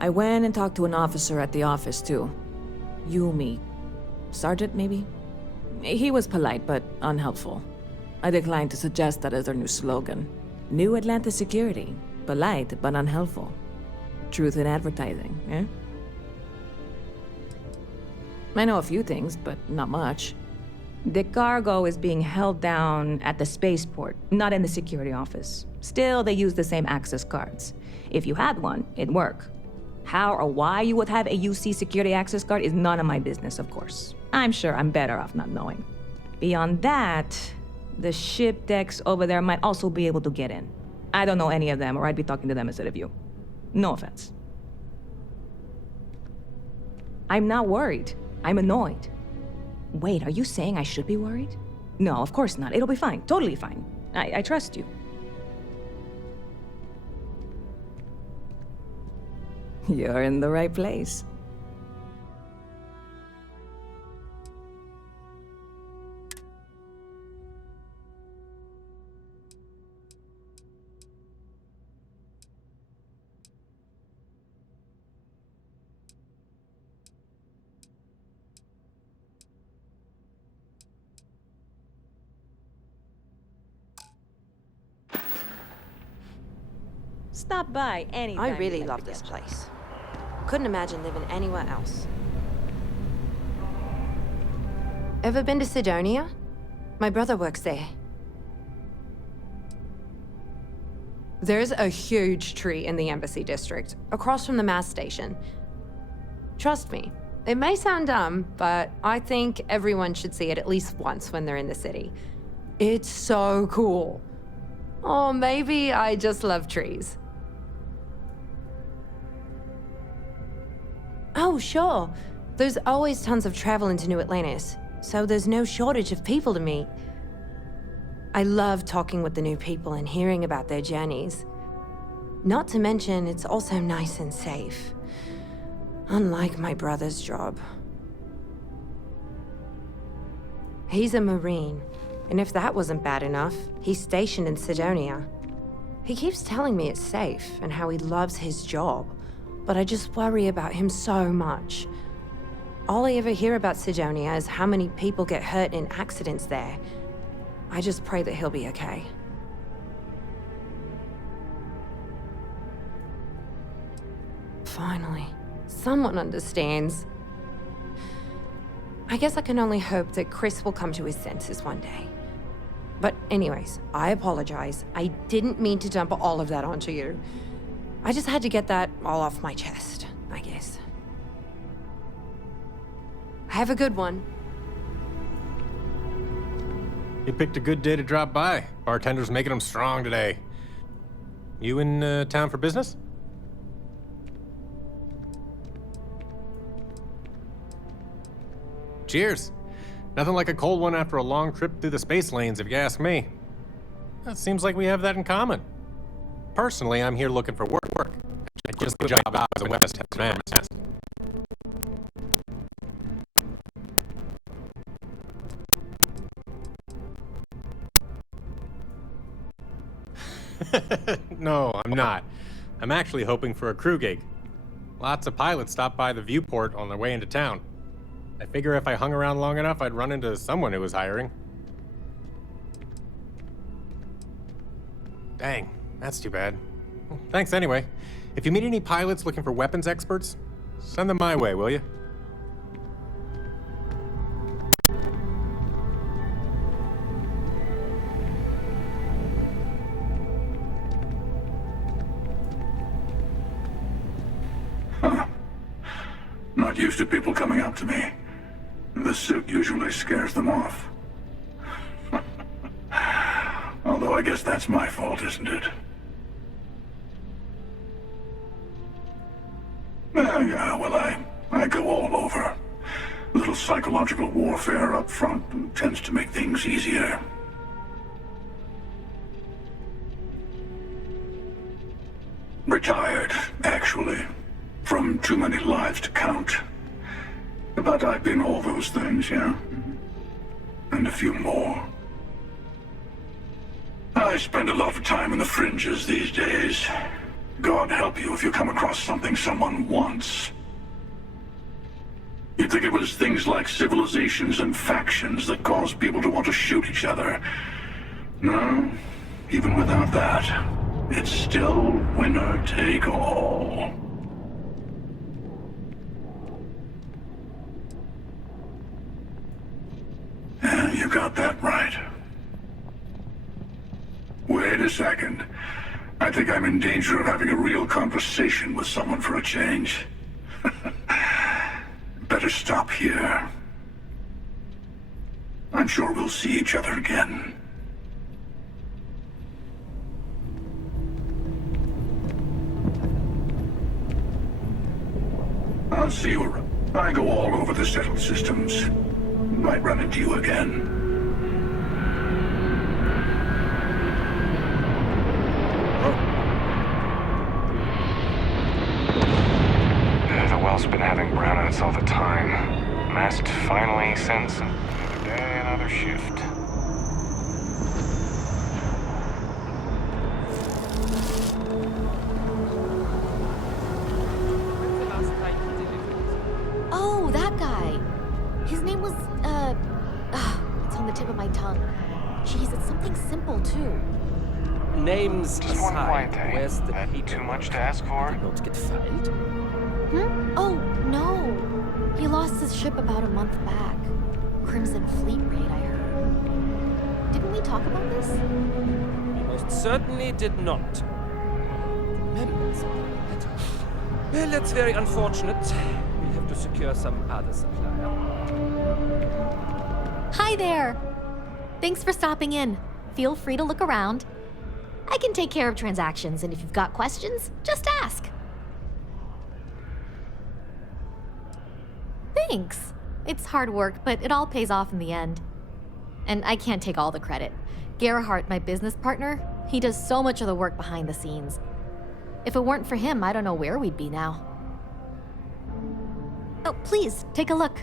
I went and talked to an officer at the office, too. Yumi. Sergeant, maybe? He was polite, but unhelpful. I declined to suggest that as their new slogan. New Atlantis Security. Polite, but unhelpful. Truth in advertising, eh? I know a few things, but not much. The cargo is being held down at the spaceport, not in the security office. Still, they use the same access cards. If you had one, it'd work. How or why you would have a UC security access card is none of my business, of course. I'm sure I'm better off not knowing. Beyond that, the ship decks over there might also be able to get in. I don't know any of them, or I'd be talking to them instead of you. No offense. I'm not worried. I'm annoyed. Wait, are you saying I should be worried? No, of course not. It'll be fine. Totally fine. I trust you. You're in the right place. Stop by anytime. I you'd really like love to this catch up. place. Couldn't imagine living anywhere else. Ever been to Sidonia? My brother works there. There's a huge tree in the Embassy District, across from the mass station. Trust me, it may sound dumb, but I think everyone should see it at least once when they're in the city. It's so cool. Or maybe I just love trees. Oh, sure. There's always tons of travel into New Atlantis, so there's no shortage of people to meet. I love talking with the new people and hearing about their journeys. Not to mention, it's also nice and safe. Unlike my brother's job. He's a Marine, and if that wasn't bad enough, he's stationed in Sidonia. He keeps telling me it's safe and how he loves his job, but I just worry about him so much. All I ever hear about Sidonia is how many people get hurt in accidents there. I just pray that he'll be okay. Finally, someone understands. I guess I can only hope that Chris will come to his senses one day. But anyways, I apologize. I didn't mean to dump all of that onto you. I just had to get that all off my chest, I guess. Have a good one. You picked a good day to drop by. Bartender's making them strong today. You in town for business? Cheers. Nothing like a cold one after a long trip through the space lanes, if you ask me. It seems like we have that in common. Personally, I'm here looking for work. I just got a job as a West man. No, I'm not. I'm actually hoping for a crew gig. Lots of pilots stop by the viewport on their way into town. I figure if I hung around long enough, I'd run into someone who was hiring. Dang, that's too bad. Well, thanks anyway. If you meet any pilots looking for weapons experts, send them my way, will you? Not used to people coming up to me. The suit usually scares them off. Although I guess that's my fault, isn't it? Yeah, well, I go all over. A little psychological warfare up front tends to make things easier. Retired, actually. From too many lives to count. But I've been all those things, yeah? And a few more. I spend a lot of time in the fringes these days. God help you if you come across something someone wants. You'd think it was things like civilizations and factions that cause people to want to shoot each other. No, even without that, it's still winner take all. Yeah, you got that right. Wait a second. I think I'm in danger of having a real conversation with someone for a change. Better stop here. I'm sure we'll see each other again. I'll see you around. I go all over the settled systems. Might run into you again. else been having brownouts all the time. Mast finally sends another day, another shift. Oh, that guy. His name was, it's on the tip of my tongue. Jeez, it's something simple, too. Names Just one quiet aside, day. where's the That paper? too much to ask for? Did he not get fired? Oh, no. He lost his ship about a month back. Crimson Fleet raid, I heard. Didn't we talk about this? We most certainly did not. Members of that. Well, that's very unfortunate. We'll have to secure some other supplier. Hi there. Thanks for stopping in. Feel free to look around. I can take care of transactions, and if you've got questions, just ask. Thanks. It's hard work, but it all pays off in the end. And I can't take all the credit. Gerhardt, my business partner, he does so much of the work behind the scenes. If it weren't for him, I don't know where we'd be now. Oh, please, take a look.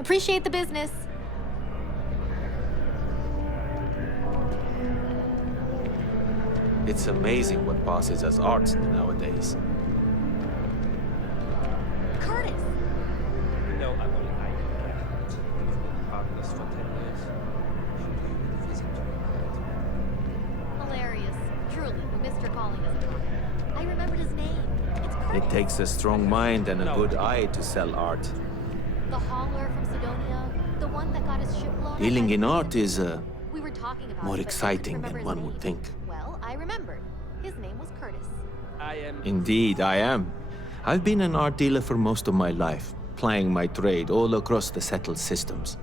Appreciate the business. It's amazing what passes as art nowadays. Curtis! No, I'm only hiding behind. We've been partners for 10 years. Should you visit your Hilarious. Truly, we missed your calling us a con. I remembered his name. It's Curtis. It takes a strong mind and a No. good eye to sell art. The hauler from Sidonia, the one that got his ship blown up Dealing by in the art prison. is We were talking about more it, but I couldn't exciting remember than his one name. would think. Well, I remembered. His name was Curtis. I am... Indeed, I am. I've been an art dealer for most of my life, plying my trade all across the settled systems.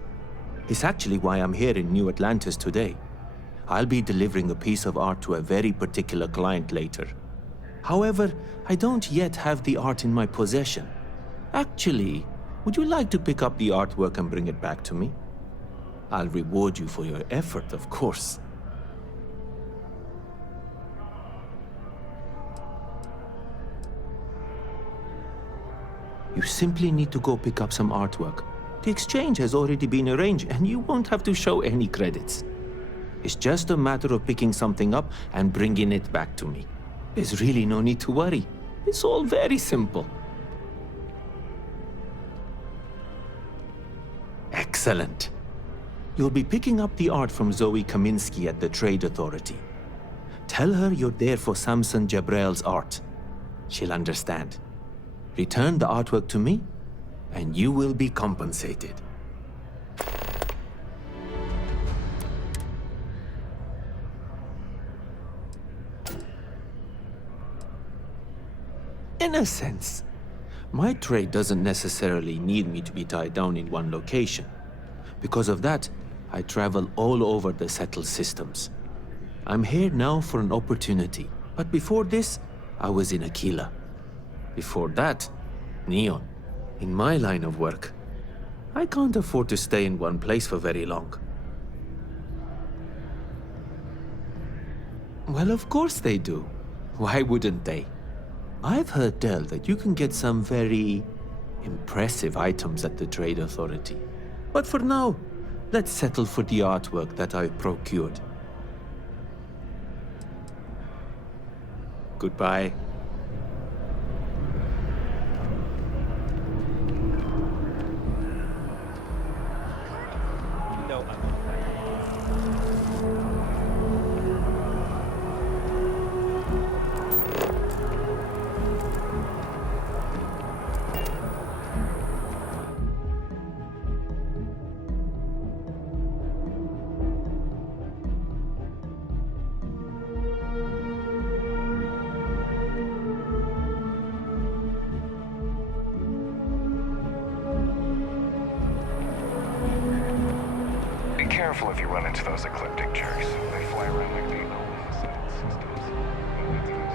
It's actually why I'm here in New Atlantis today. I'll be delivering a piece of art to a very particular client later. However, I don't yet have the art in my possession. Actually, would you like to pick up the artwork and bring it back to me? I'll reward you for your effort, of course. You simply need to go pick up some artwork. The exchange has already been arranged, and you won't have to show any credits. It's just a matter of picking something up and bringing it back to me. There's really no need to worry. It's all very simple. Excellent. You'll be picking up the art from Zoe Kaminsky at the Trade Authority. Tell her you're there for Samson Jabrel's art. She'll understand. Return the artwork to me, and you will be compensated. In a sense, my trade doesn't necessarily need me to be tied down in one location. Because of that, I travel all over the settled systems. I'm here now for an opportunity, but before this, I was in Aquila. Before that, Neon. In my line of work, I can't afford to stay in one place for very long. Well, of course they do. Why wouldn't they? I've heard tell that you can get some very impressive items at the Trade Authority. But for now, let's settle for the artwork that I procured. Goodbye. No, I'm only Be careful if you run into those ecliptic jerks. They fly around like they own the settled systems.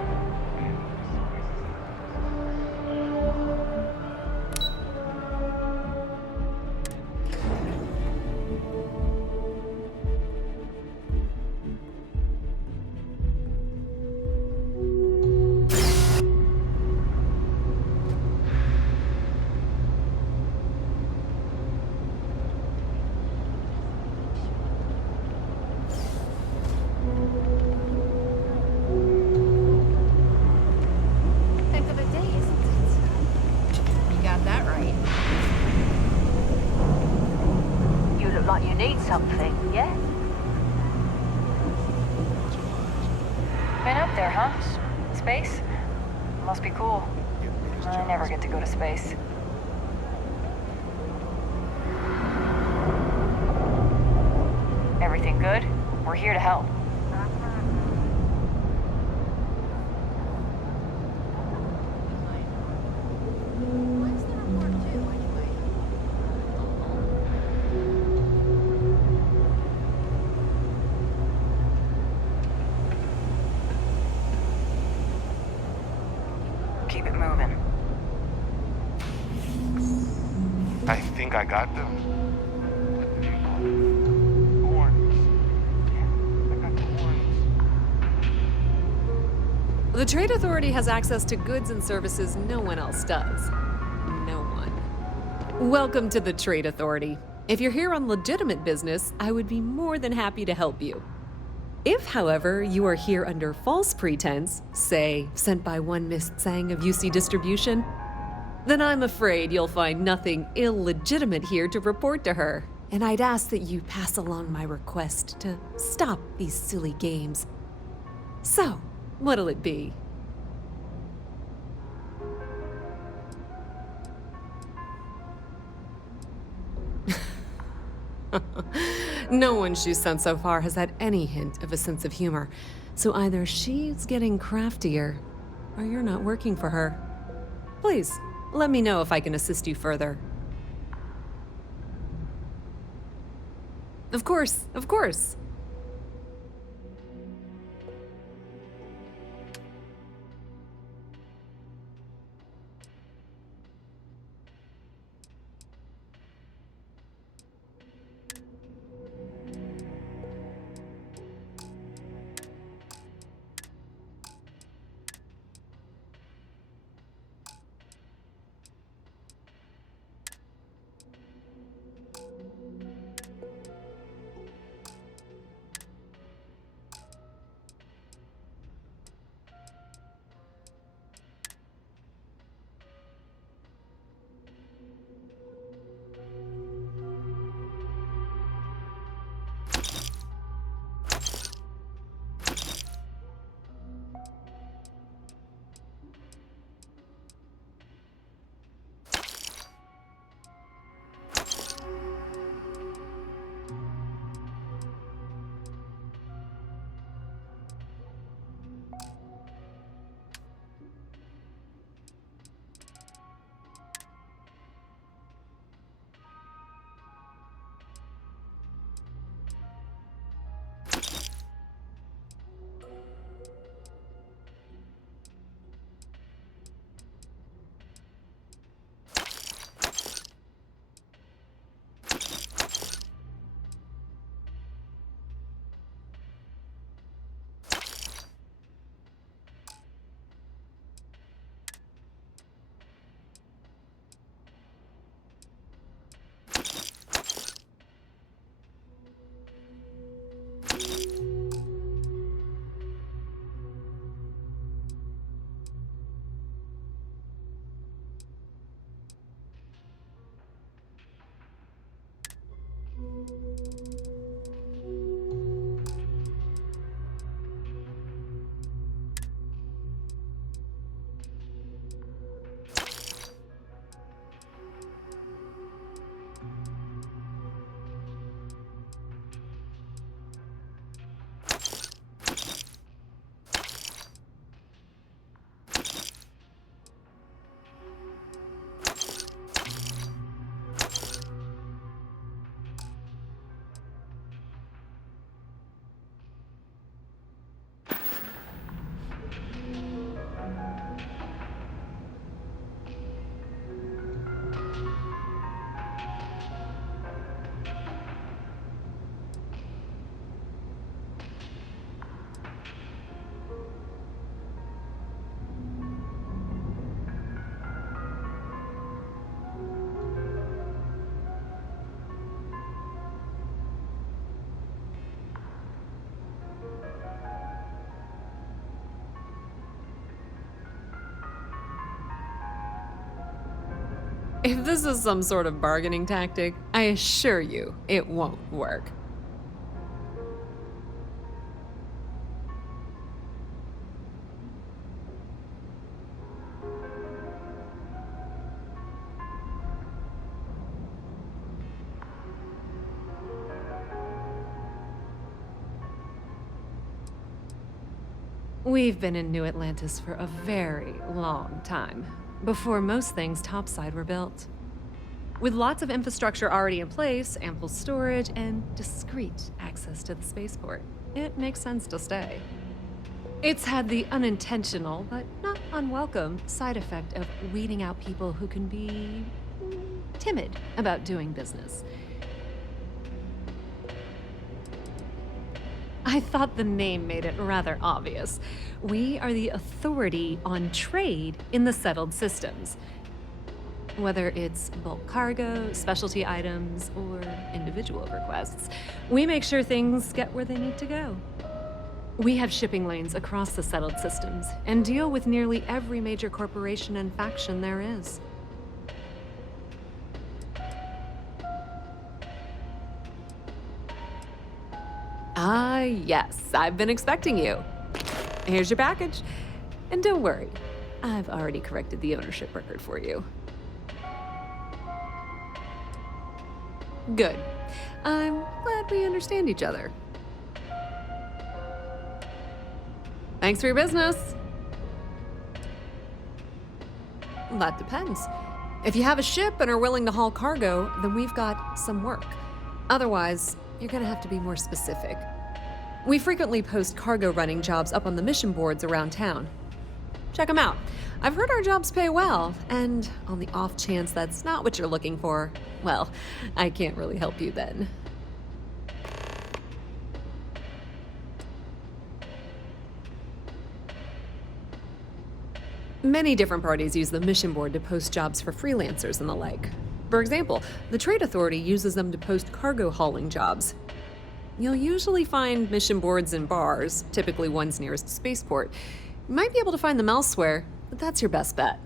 Pick of the day, isn't it? You got that right. You look like you need something, yeah? Been up there, huh? Space? Must be cool. I never get to go to space. Everything good? We're here to help. Keep it moving. I think I got them. The Trade Authority has access to goods and services no one else does. No one. Welcome to the Trade Authority. If you're here on legitimate business, I would be more than happy to help you. If, however, you are here under false pretense, say, sent by one Miss Tsang of UC Distribution, then I'm afraid you'll find nothing illegitimate here to report to her, and I'd ask that you pass along my request to stop these silly games. So, what'll it be? No one she's sent so far has had any hint of a sense of humor, so either she's getting craftier, or you're not working for her. Please, let me know if I can assist you further. Of course, of course. If this is some sort of bargaining tactic, I assure you it won't work. We've been in New Atlantis for a very long time, before most things topside were built. With lots of infrastructure already in place, ample storage, and discreet access to the spaceport, it makes sense to stay. It's had the unintentional, but not unwelcome, side effect of weeding out people who can be timid about doing business. I thought the name made it rather obvious. We are the authority on trade in the settled systems. Whether it's bulk cargo, specialty items, or individual requests, we make sure things get where they need to go. We have shipping lanes across the settled systems and deal with nearly every major corporation and faction there is. Ah, yes, I've been expecting you. Here's your package. And don't worry, I've already corrected the ownership record for you. Good. I'm glad we understand each other. Thanks for your business. That depends. If you have a ship and are willing to haul cargo, then we've got some work. Otherwise, you're gonna have to be more specific. We frequently post cargo running jobs up on the mission boards around town. Check them out. I've heard our jobs pay well, and on the off chance that's not what you're looking for, well, I can't really help you then. Many different parties use the mission board to post jobs for freelancers and the like. For example, the Trade Authority uses them to post cargo hauling jobs. You'll usually find mission boards in bars, typically ones nearest spaceport. You might be able to find them elsewhere, but that's your best bet.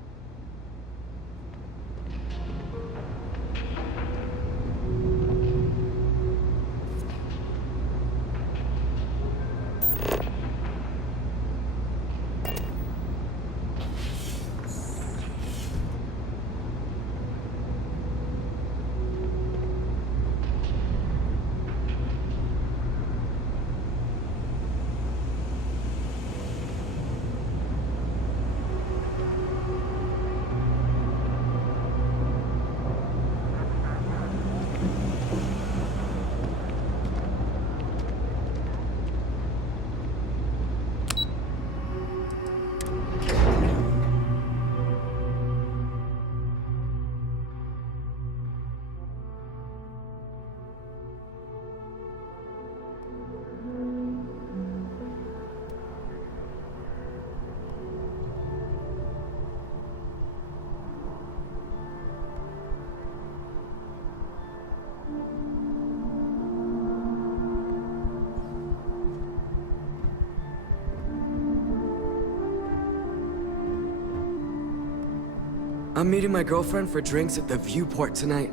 I'm meeting my girlfriend for drinks at the Viewport tonight.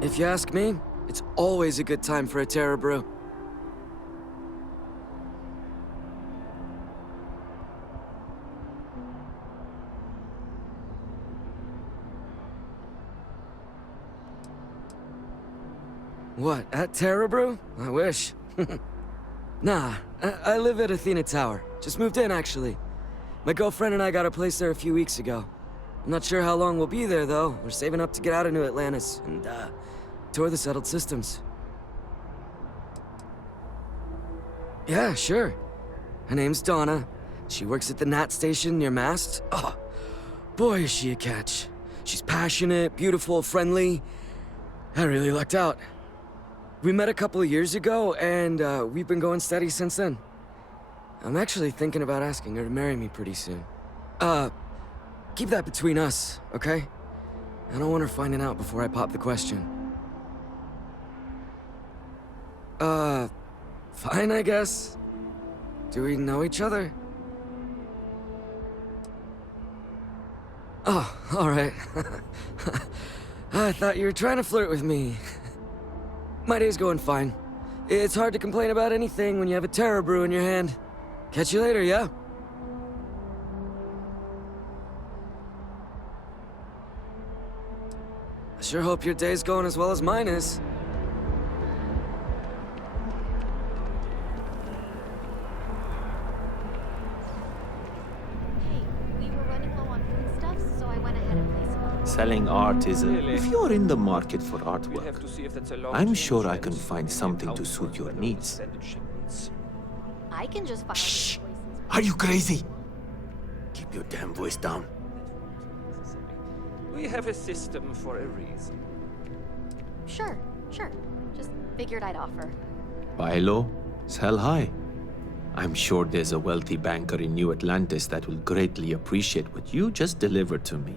If you ask me, it's always a good time for a Terra brew. What, at Terra brew? I wish. Nah, I live at Athena Tower. Just moved in, actually. My girlfriend and I got a place there a few weeks ago. I'm not sure how long we'll be there, though. We're saving up to get out of New Atlantis and, tour the settled systems. Yeah, sure. Her name's Donna. She works at the Nat station near Mast. Oh, boy, is she a catch. She's passionate, beautiful, friendly. I really lucked out. We met a couple of years ago, and we've been going steady since then. I'm actually thinking about asking her to marry me pretty soon. Keep that between us, okay? I don't want her finding out before I pop the question. Fine, I guess. Do we know each other? Oh, alright. I thought you were trying to flirt with me. My day's going fine. It's hard to complain about anything when you have a Terra brew in your hand. Catch you later, yeah? I sure hope your day's going as well as mine is. Selling art is if you're in the market for artwork, I'm sure I can find something to suit your needs. I can just find. Shh! Are you crazy? Keep your damn voice down. We have a system for a reason. Sure. Just figured I'd offer. Buy low, sell high. I'm sure there's a wealthy banker in New Atlantis that will greatly appreciate what you just delivered to me.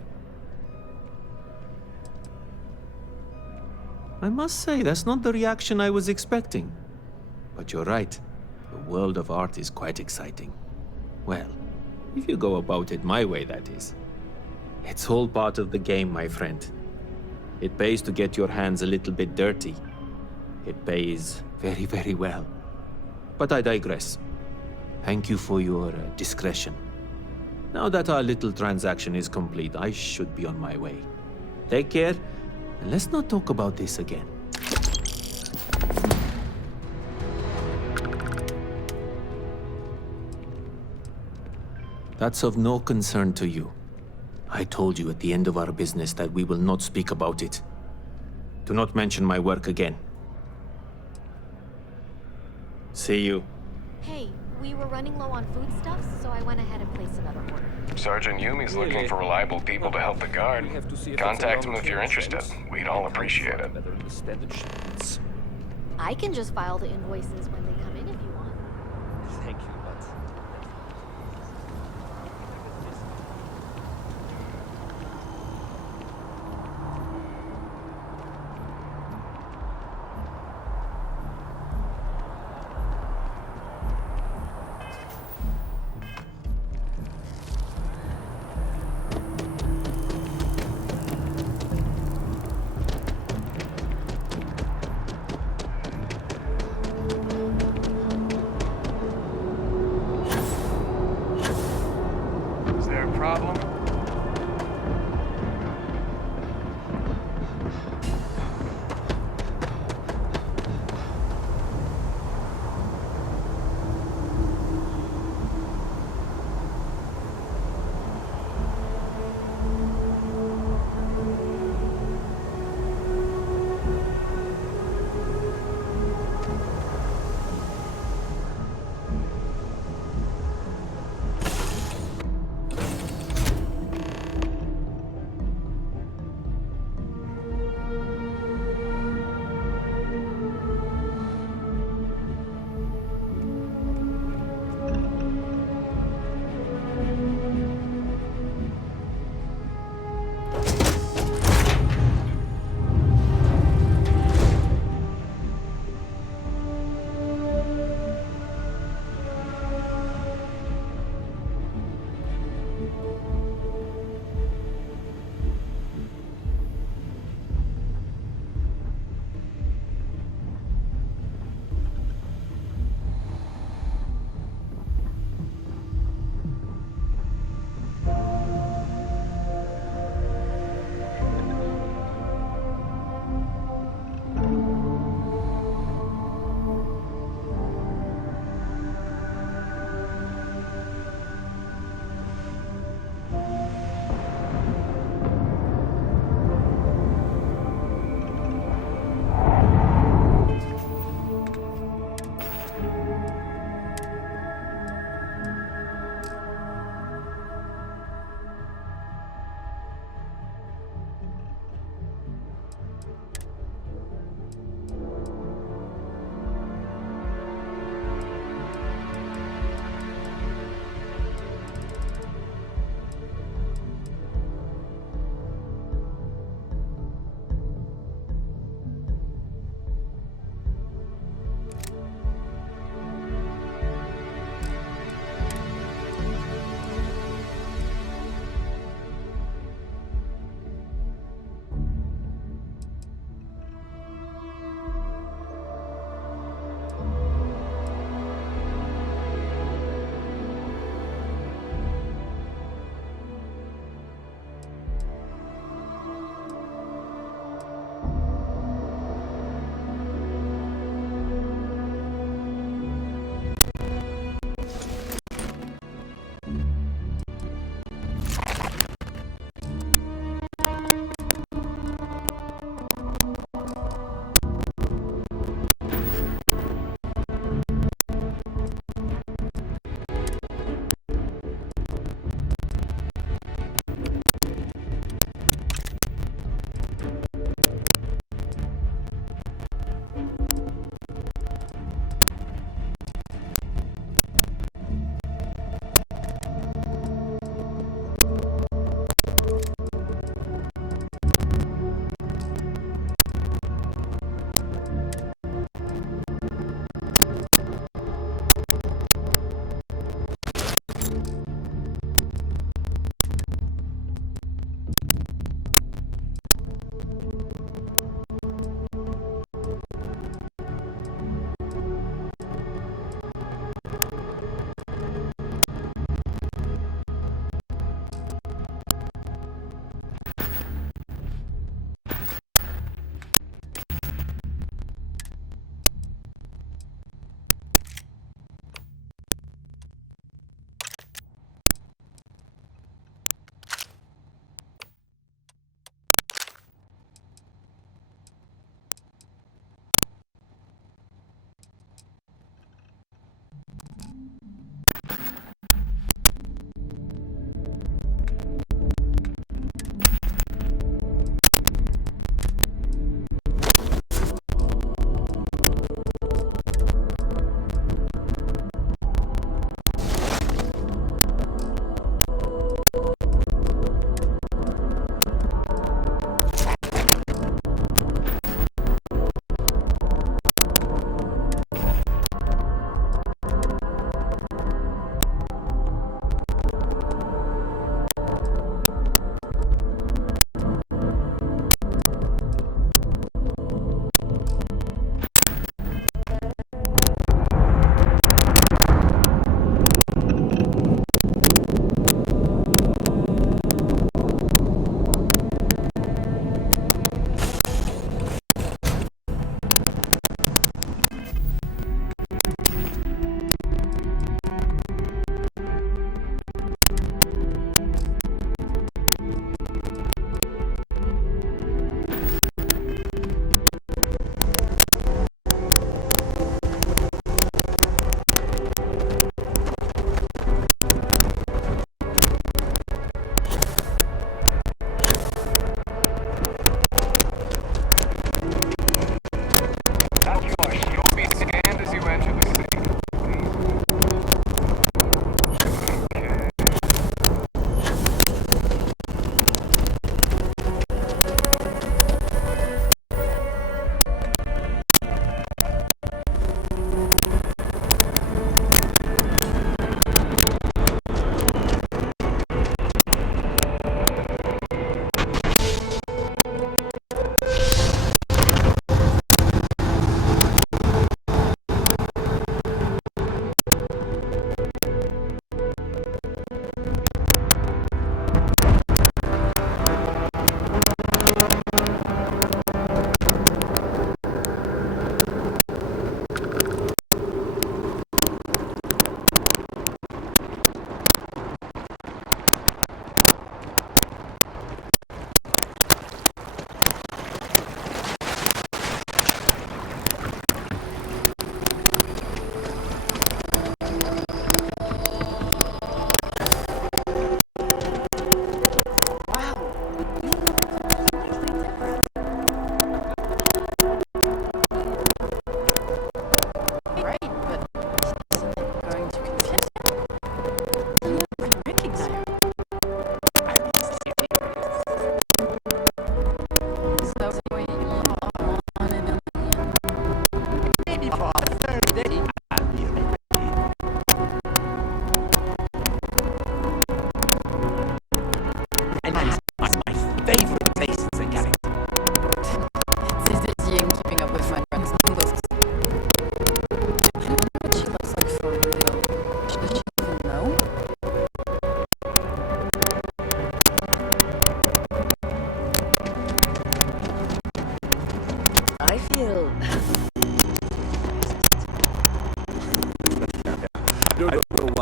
I must say, that's not the reaction I was expecting. But you're right. The world of art is quite exciting. Well, if you go about it my way, that is. It's all part of the game, my friend. It pays to get your hands a little bit dirty. It pays very, very well. But I digress. Thank you for your discretion. Now that our little transaction is complete, I should be on my way. Take care, and let's not talk about this again. That's of no concern to you. I told you at the end of our business that we will not speak about it. Do not mention my work again. See you. Hey, we were running low on foodstuffs, so I went ahead and placed another order. Sergeant Yumi's looking for reliable people to help the guard. Contact him if you're interested. We'd all appreciate it. I can just file the invoices when they come in if you want. Thank you, but... Is there a problem?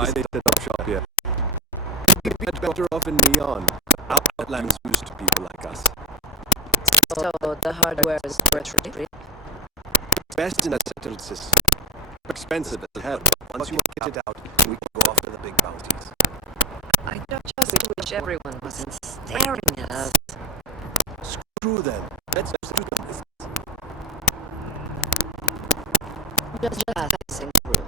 why they set up shop here. We'd be better off in Neon. Outlands used to people like us. So the hardware is worth it. Best in a settled system. Expensive as hell. Once you get it out, we can go after the big bounties. I just wish everyone wasn't staring at us. Screw them. Let's do them. Just passing through.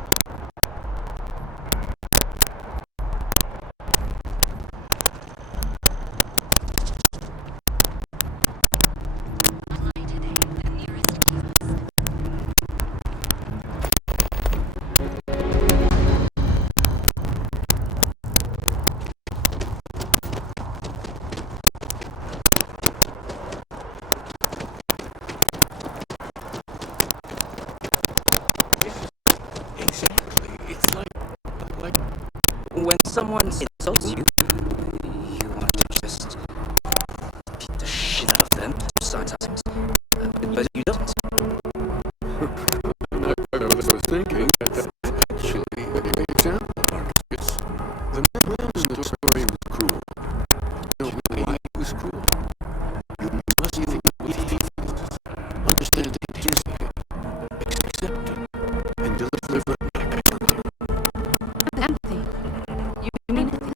When someone insults you, you want to just beat the shit out of them sometimes. But you don't. Not quite what I was thinking. That's actually a good example, Marcus. The man in the story was cruel. You know why he was cruel? You must think what he feels, understanding his pain, accepting, and deliver it back to him. Empathy. You mean empathy?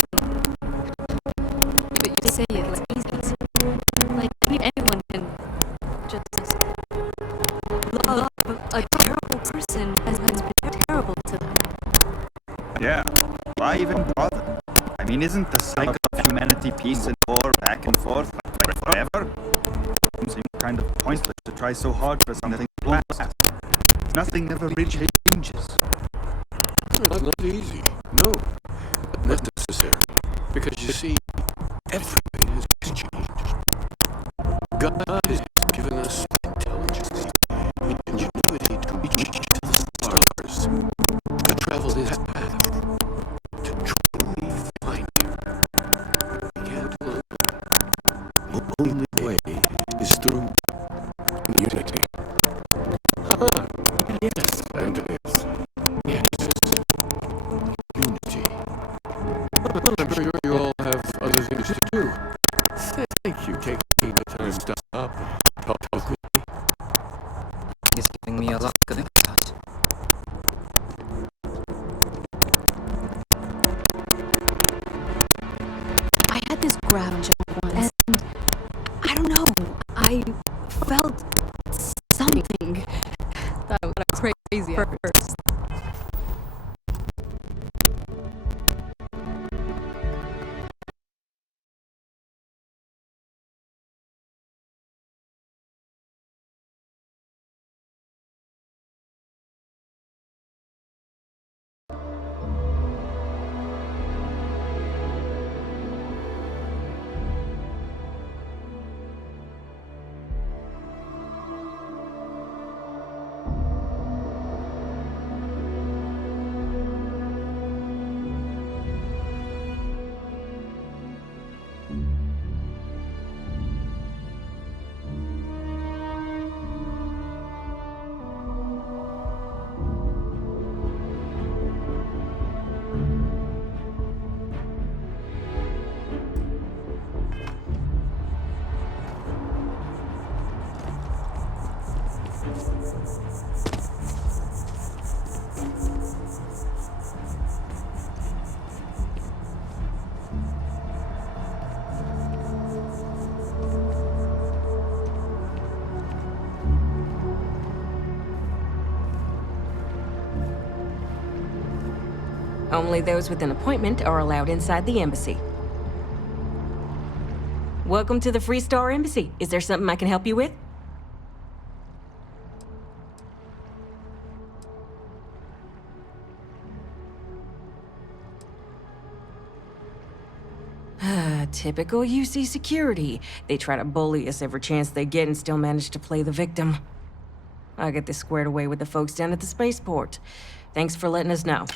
But you say it like easy. Like anyone can just love a terrible person as been terrible to them. Yeah, why even bother? I mean, isn't the cycle of humanity peace and war back and forth like forever? It seems kind of pointless to try so hard for something to last. Nothing ever really changes. Not easy, no, but necessary. Because you see, everything has changed. God has given us intelligence, ingenuity to reach the stars, to travel this path, to truly find Him. We can't alone. The only way is through unity. Yes, and it is. Yes. Unity. Well, I'm sure you all have other things to do. Thank you for taking the time to stop and talk with me. It's giving me a lot of input. I had this grab job once, and I don't know, I felt something that was crazy at first. Only those with an appointment are allowed inside the embassy. Welcome to the Free Star Embassy. Is there something I can help you with? Typical UC security. They try to bully us every chance they get and still manage to play the victim. I'll get this squared away with the folks down at the spaceport. Thanks for letting us know.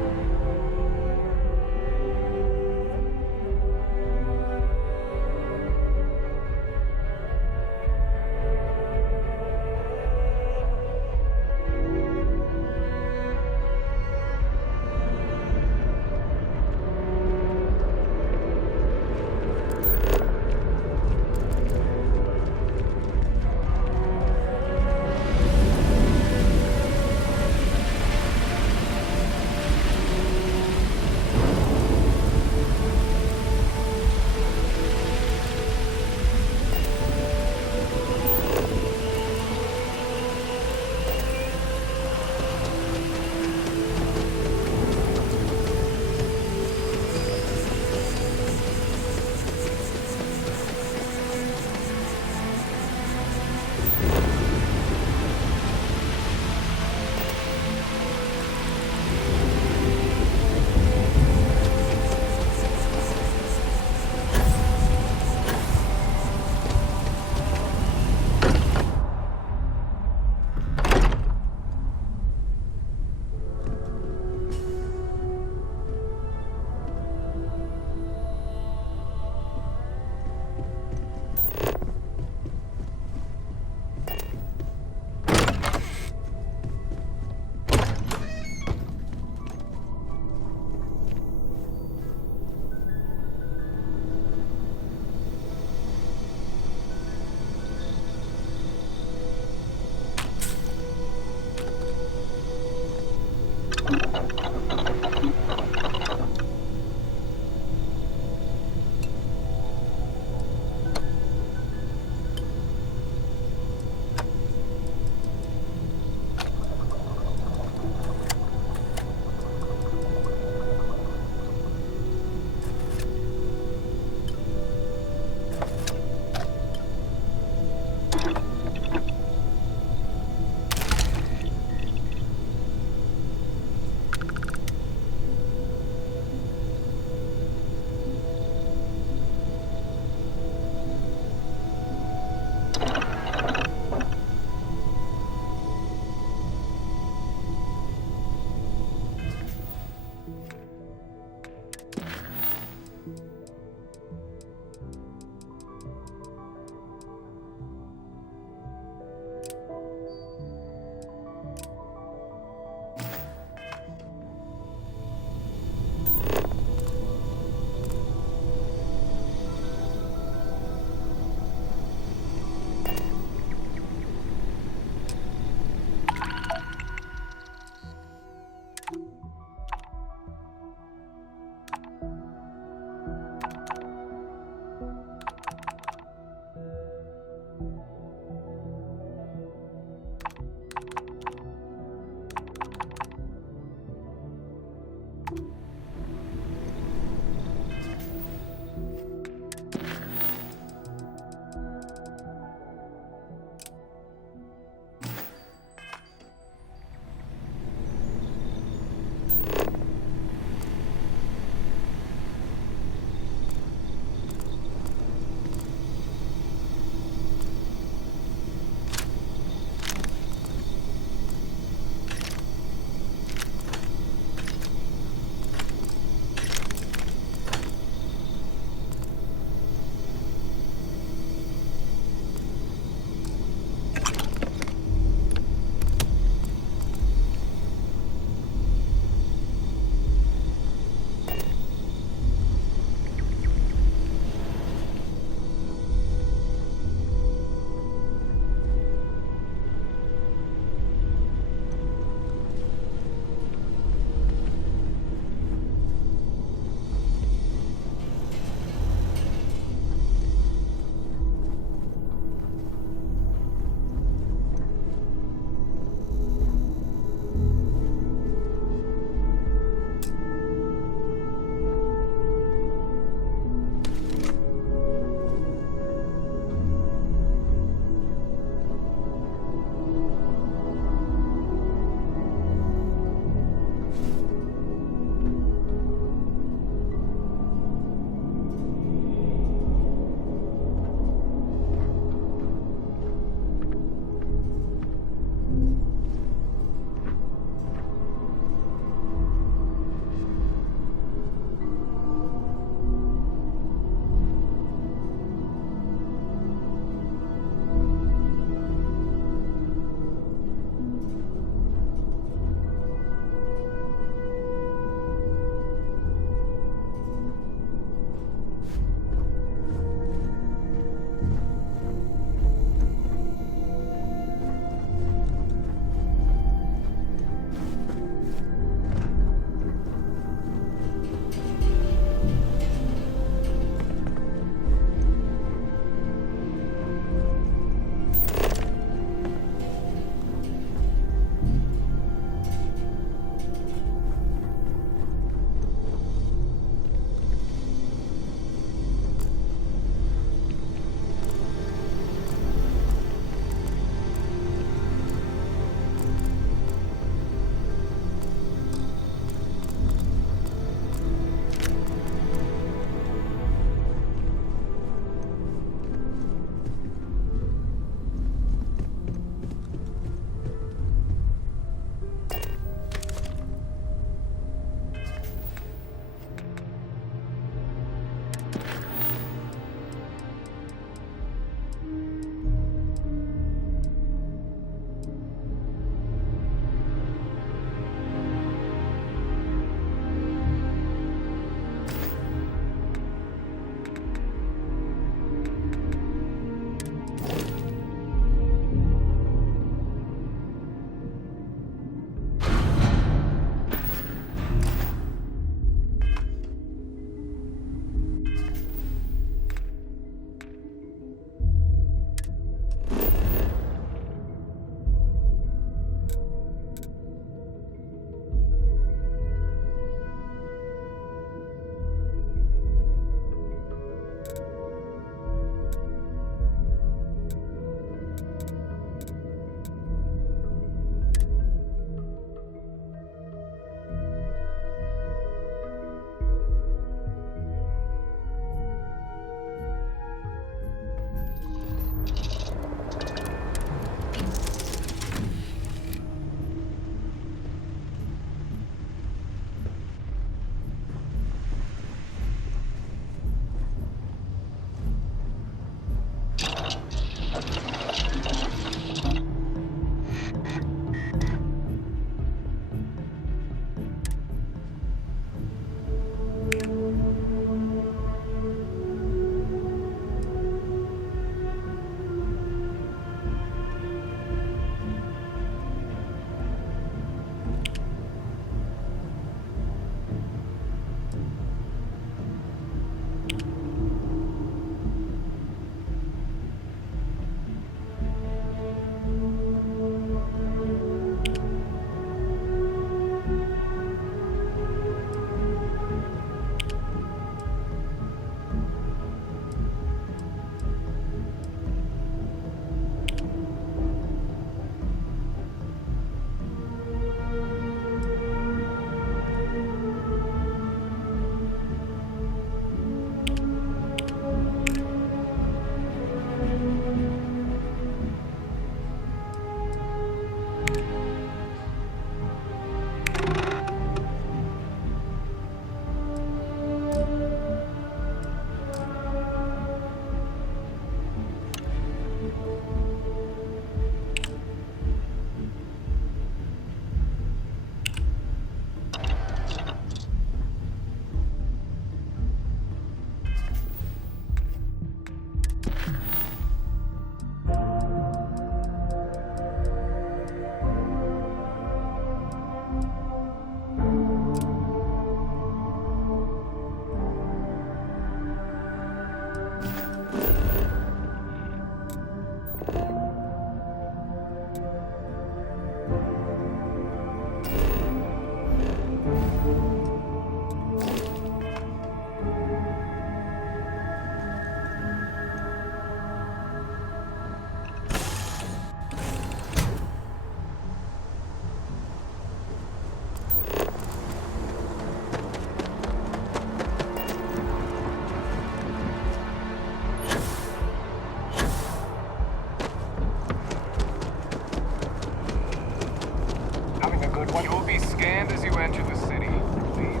Stand as you enter the city. Please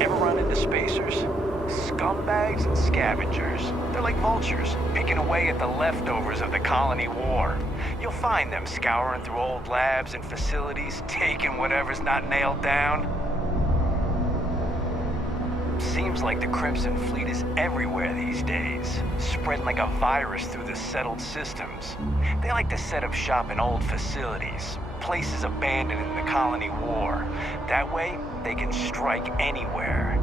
Ever run into spacers? Scumbags and scavengers. They're like vultures, picking away at the leftovers of the colony war. You'll find them scouring through old labs and facilities, taking whatever's not nailed down. Seems like the Crimson Fleet is everywhere these days, spreading like a virus through the settled systems. They like to set up shop in old facilities, places abandoned in the colony war. That way, they can strike anywhere.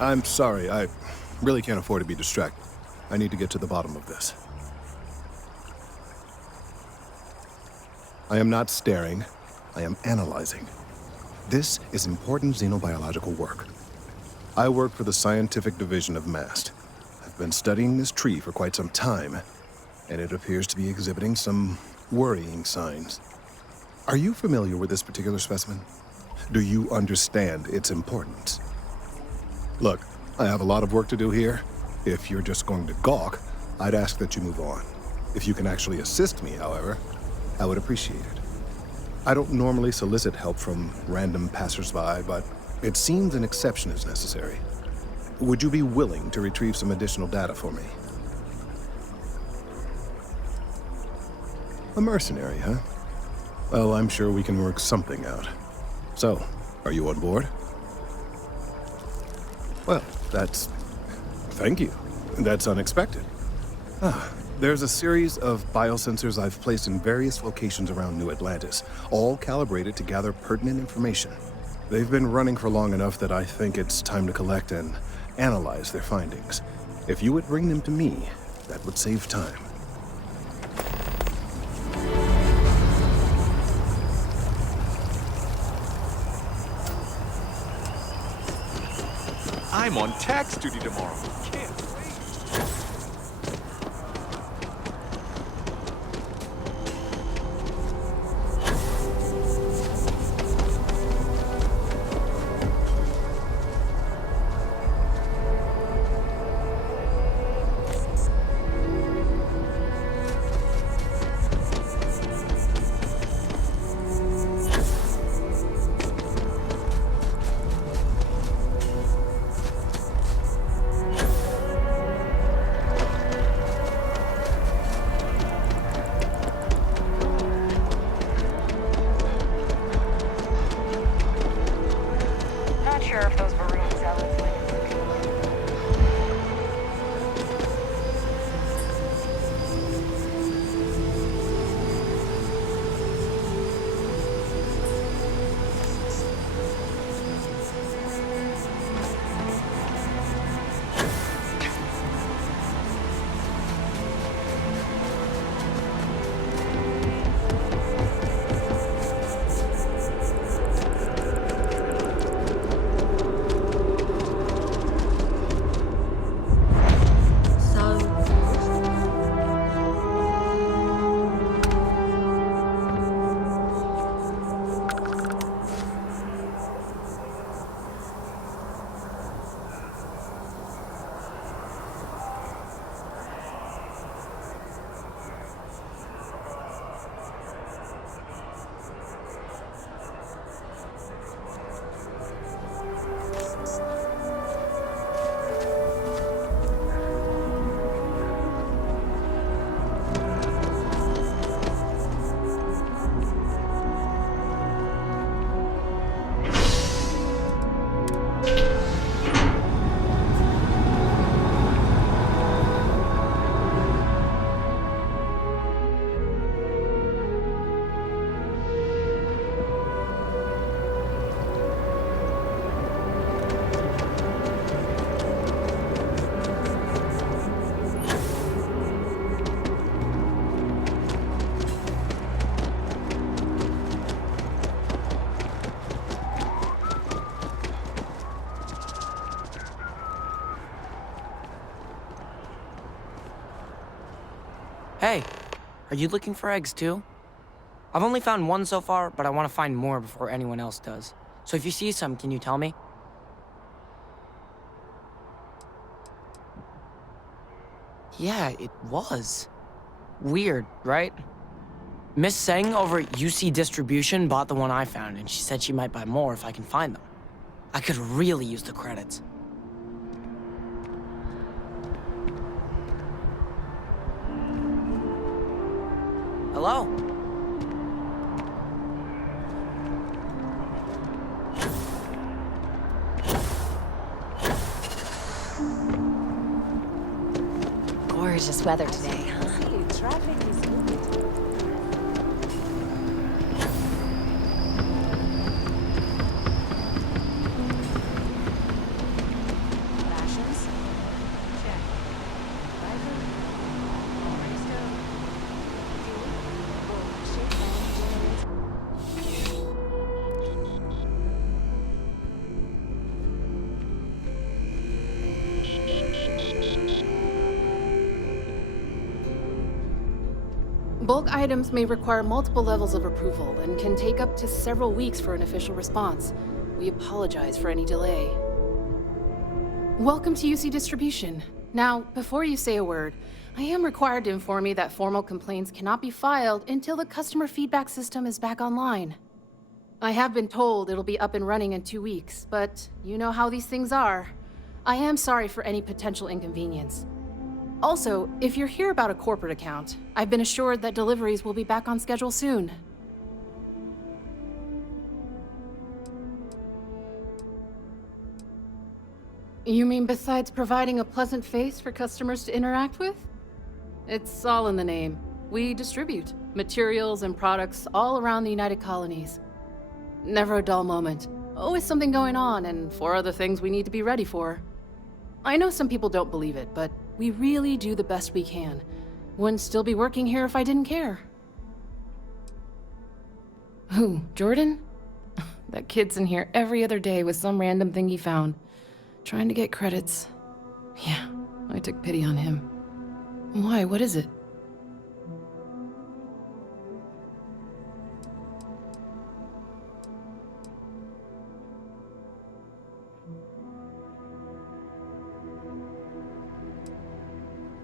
I'm sorry, I really can't afford to be distracted. I need to get to the bottom of this. I am not staring, I am analyzing. This is important xenobiological work. I work for the scientific division of MAST. I've been studying this tree for quite some time, and it appears to be exhibiting some worrying signs. Are you familiar with this particular specimen? Do you understand its importance? Look, I have a lot of work to do here. If you're just going to gawk, I'd ask that you move on. If you can actually assist me, however, I would appreciate it. I don't normally solicit help from random passersby, but it seems an exception is necessary. Would you be willing to retrieve some additional data for me? A mercenary, huh? Well, I'm sure we can work something out. So, are you on board? Well, thank you. That's unexpected. There's a series of biosensors I've placed in various locations around New Atlantis, all calibrated to gather pertinent information. They've been running for long enough that I think it's time to collect and analyze their findings. If you would bring them to me, that would save time. I'm on tax duty tomorrow. Can't wait. Hey, are you looking for eggs too? I've only found one so far, but I want to find more before anyone else does. So if you see some, can you tell me? Yeah, it was. Weird, right? Miss Seng over at UC Distribution bought the one I found, and she said she might buy more if I can find them. I could really use the credits. Hello? Gorgeous weather today, huh? Traffic is Rations? Check. Driver? Already stowed. Fuel? Both ship and generator. Bulk items may require multiple levels of approval and can take up to several weeks for an official response. We apologize for any delay. Welcome to UC Distribution. Now, before you say a word, I am required to inform you that formal complaints cannot be filed until the customer feedback system is back online. I have been told it'll be up and running in 2 weeks, but you know how these things are. I am sorry for any potential inconvenience. Also, if you're here about a corporate account, I've been assured that deliveries will be back on schedule soon. You mean besides providing a pleasant face for customers to interact with? It's all in the name. We distribute materials and products all around the United Colonies. Never a dull moment. Always something going on and 4 other things we need to be ready for. I know some people don't believe it, but we really do the best we can. Wouldn't still be working here if I didn't care. Who, Jordan? That kid's in here every other day with some random thing he found. Trying to get credits. Yeah, I took pity on him. Why, what is it?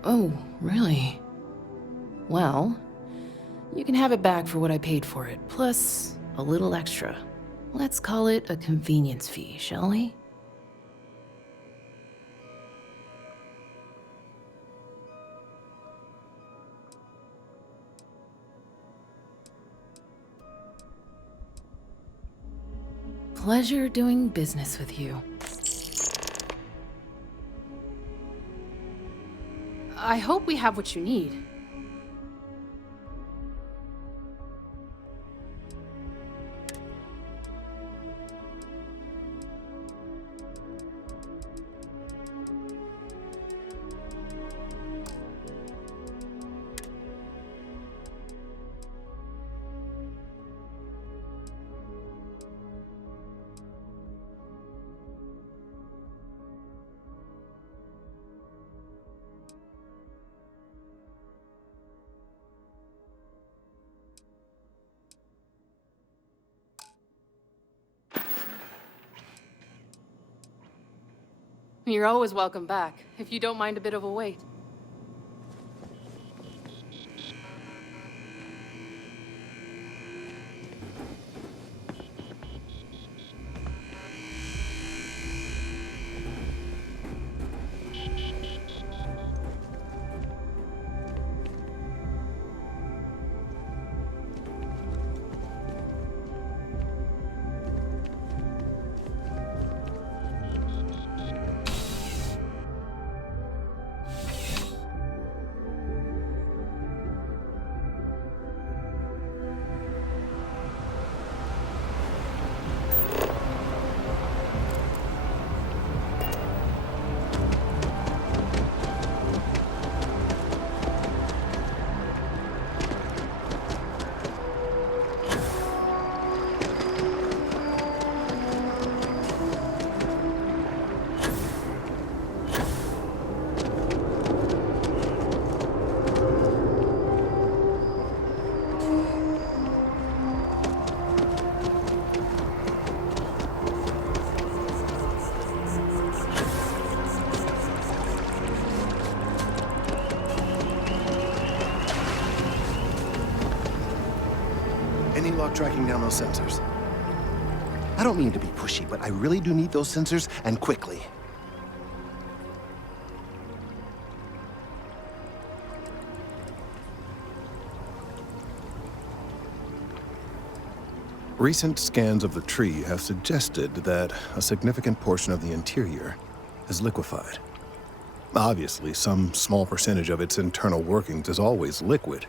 Oh, really? Well, you can have it back for what I paid for it, plus a little extra. Let's call it a convenience fee, shall we? Pleasure doing business with you. I hope we have what you need. You're always welcome back, if you don't mind a bit of a wait. about tracking down those sensors. I don't mean to be pushy, but I really do need those sensors, and quickly. Recent scans of the tree have suggested that a significant portion of the interior is liquefied. Obviously, some small percentage of its internal workings is always liquid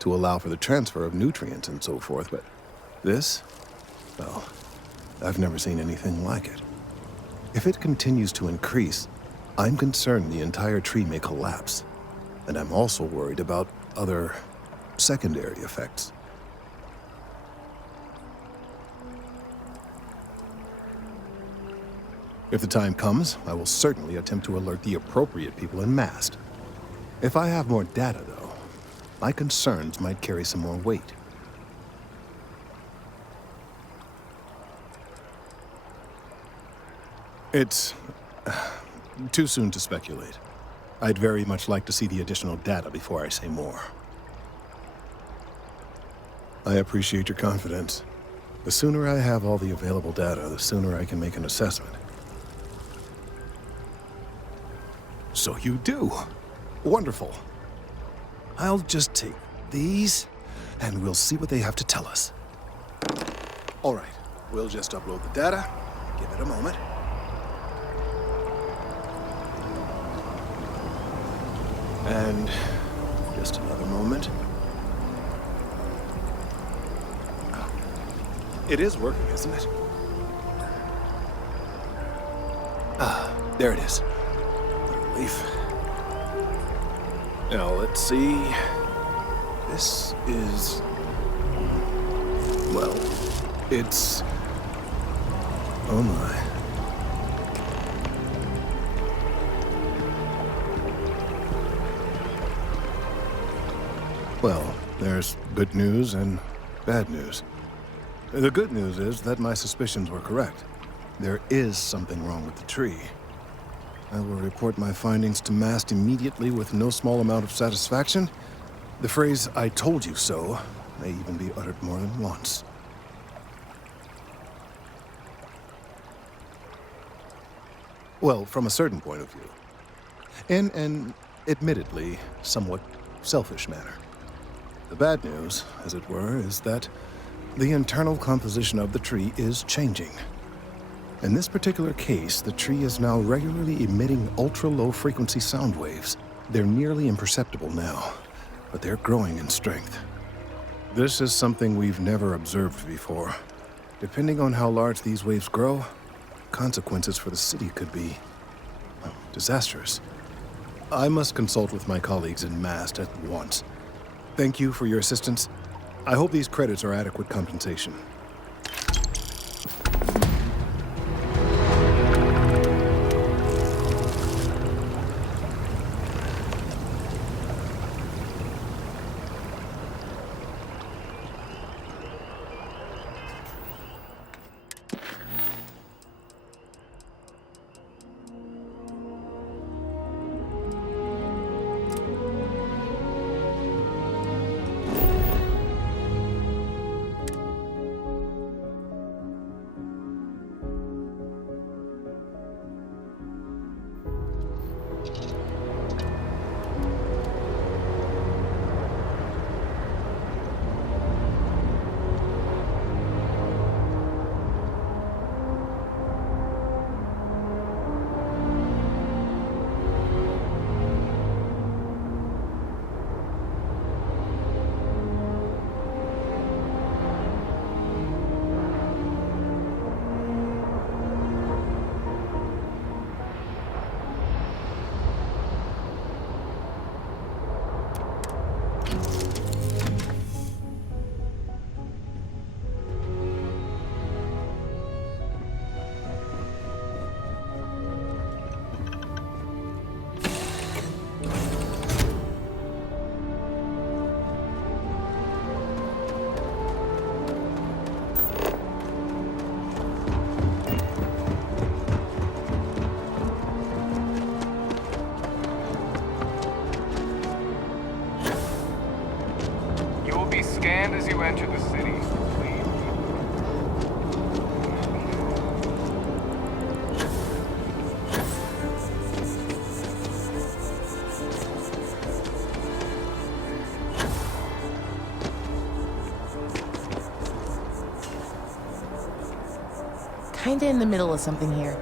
to allow for the transfer of nutrients and so forth, but this, well, I've never seen anything like it. If it continues to increase, I'm concerned the entire tree may collapse, and I'm also worried about other secondary effects. If the time comes, I will certainly attempt to alert the appropriate people in Mast. If I have more data, though, my concerns might carry some more weight. It's too soon to speculate. I'd very much like to see the additional data before I say more. I appreciate your confidence. The sooner I have all the available data, the sooner I can make an assessment. So you do. Wonderful. I'll just take these, and we'll see what they have to tell us. All right, we'll just upload the data. Give it a moment. And just another moment. It is working, isn't it? Ah, there it is. Relief. Now, let's see. This is... well, it's... oh my. Well, there's good news and bad news. The good news is that my suspicions were correct. There is something wrong with the tree. I will report my findings to Mast immediately with no small amount of satisfaction. The phrase, "I told you so," may even be uttered more than once. Well, from a certain point of view. In an, admittedly, somewhat selfish manner. The bad news, as it were, is that the internal composition of the tree is changing. In this particular case, the tree is now regularly emitting ultra-low frequency sound waves. They're nearly imperceptible now, but they're growing in strength. This is something we've never observed before. Depending on how large these waves grow, consequences for the city could be, well, disastrous. I must consult with my colleagues in Mast at once. Thank you for your assistance. I hope these credits are adequate compensation. kinda in the middle of something here.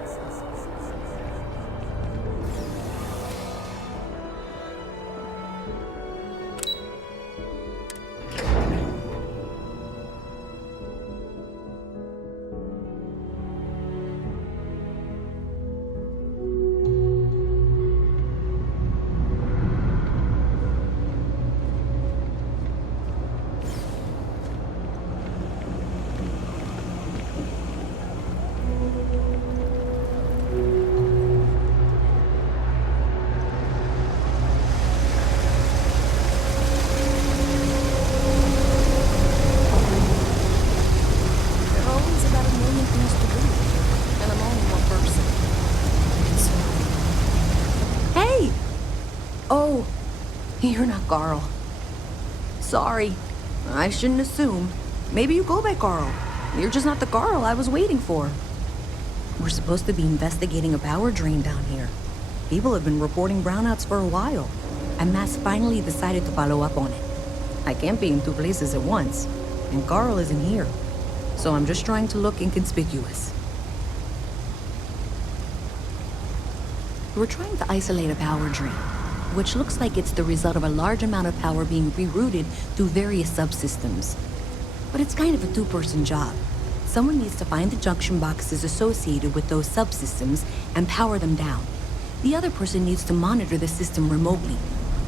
There are always about a million things to do, and I'm only one person. Hey! Oh, you're not Carl. Sorry. I shouldn't assume. Maybe you go by Carl. You're just not the Carl I was waiting for. We're supposed to be investigating a power drain down here. People have been reporting brownouts for a while, and Mass finally decided to follow up on it. I can't be in two places at once, and Carl isn't here. So I'm just trying to look inconspicuous. We're trying to isolate a power drain, which looks like it's the result of a large amount of power being rerouted through various subsystems. But it's kind of a two-person job. Someone needs to find the junction boxes associated with those subsystems and power them down. The other person needs to monitor the system remotely.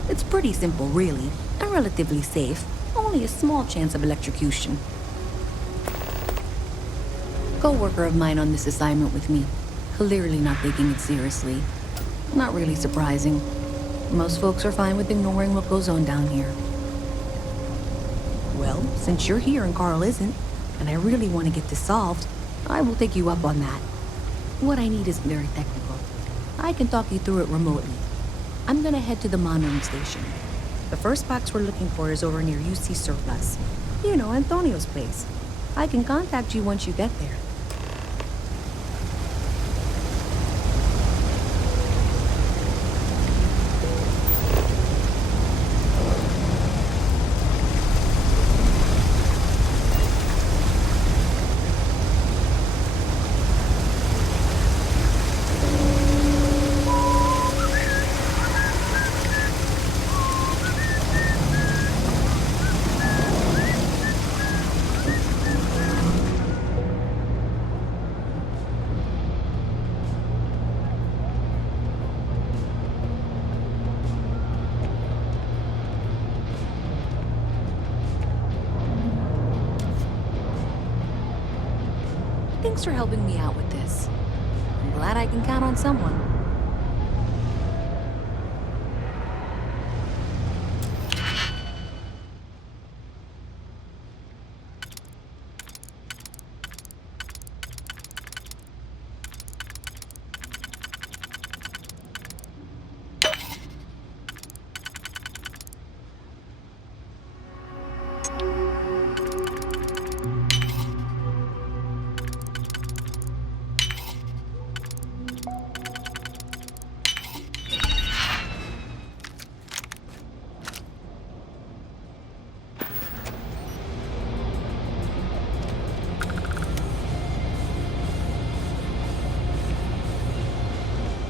It's pretty simple, really, and relatively safe. Only a small chance of electrocution. Co-worker of mine on this assignment with me. Clearly not taking it seriously. Not really surprising. Most folks are fine with ignoring what goes on down here. Well, since you're here and Carl isn't, and I really want to get this solved, I will take you up on that. What I need isn't very technical. I can talk you through it remotely. I'm gonna head to the monitoring station. The first box we're looking for is over near UC Surplus. You know, Antonio's place. I can contact you once you get there. Thanks for helping me out with this. I'm glad I can count on someone.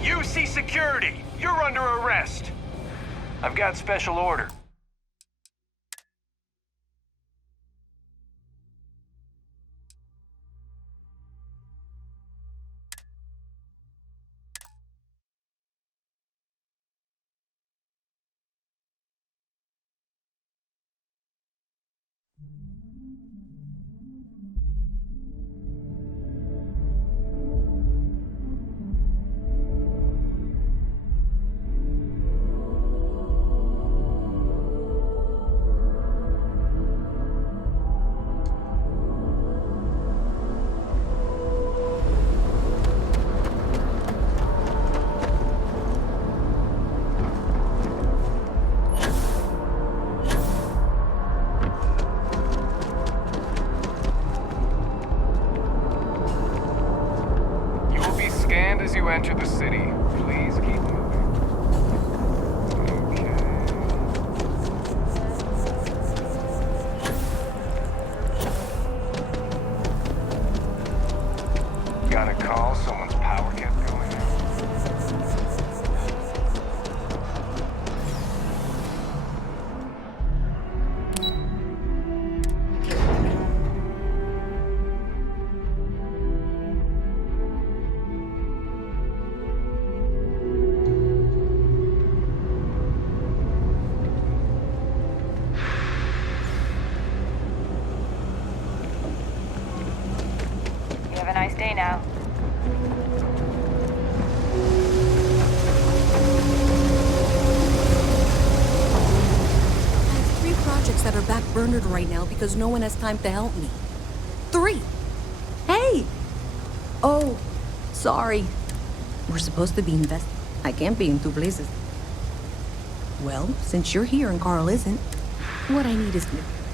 UC Security, you're under arrest. I've got special order. As you enter the city, please keep moving. Okay. cornered right now because no one has time to help me. 3. Hey! Oh, sorry. We're supposed to be I can't be in 2 places. Well, since you're here and Carl isn't, what I need is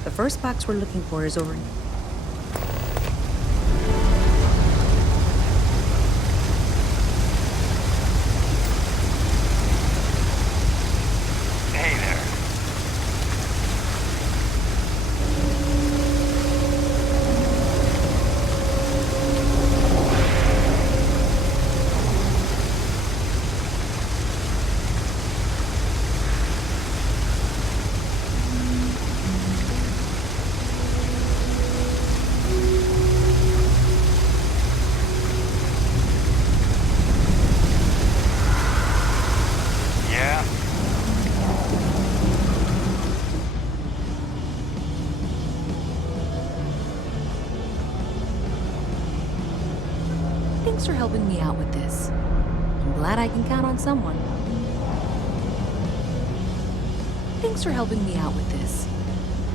the first box we're looking for is over. Hey there. Yeah. Thanks for helping me out with this. I'm glad I can count on someone. Thanks for helping me out with this.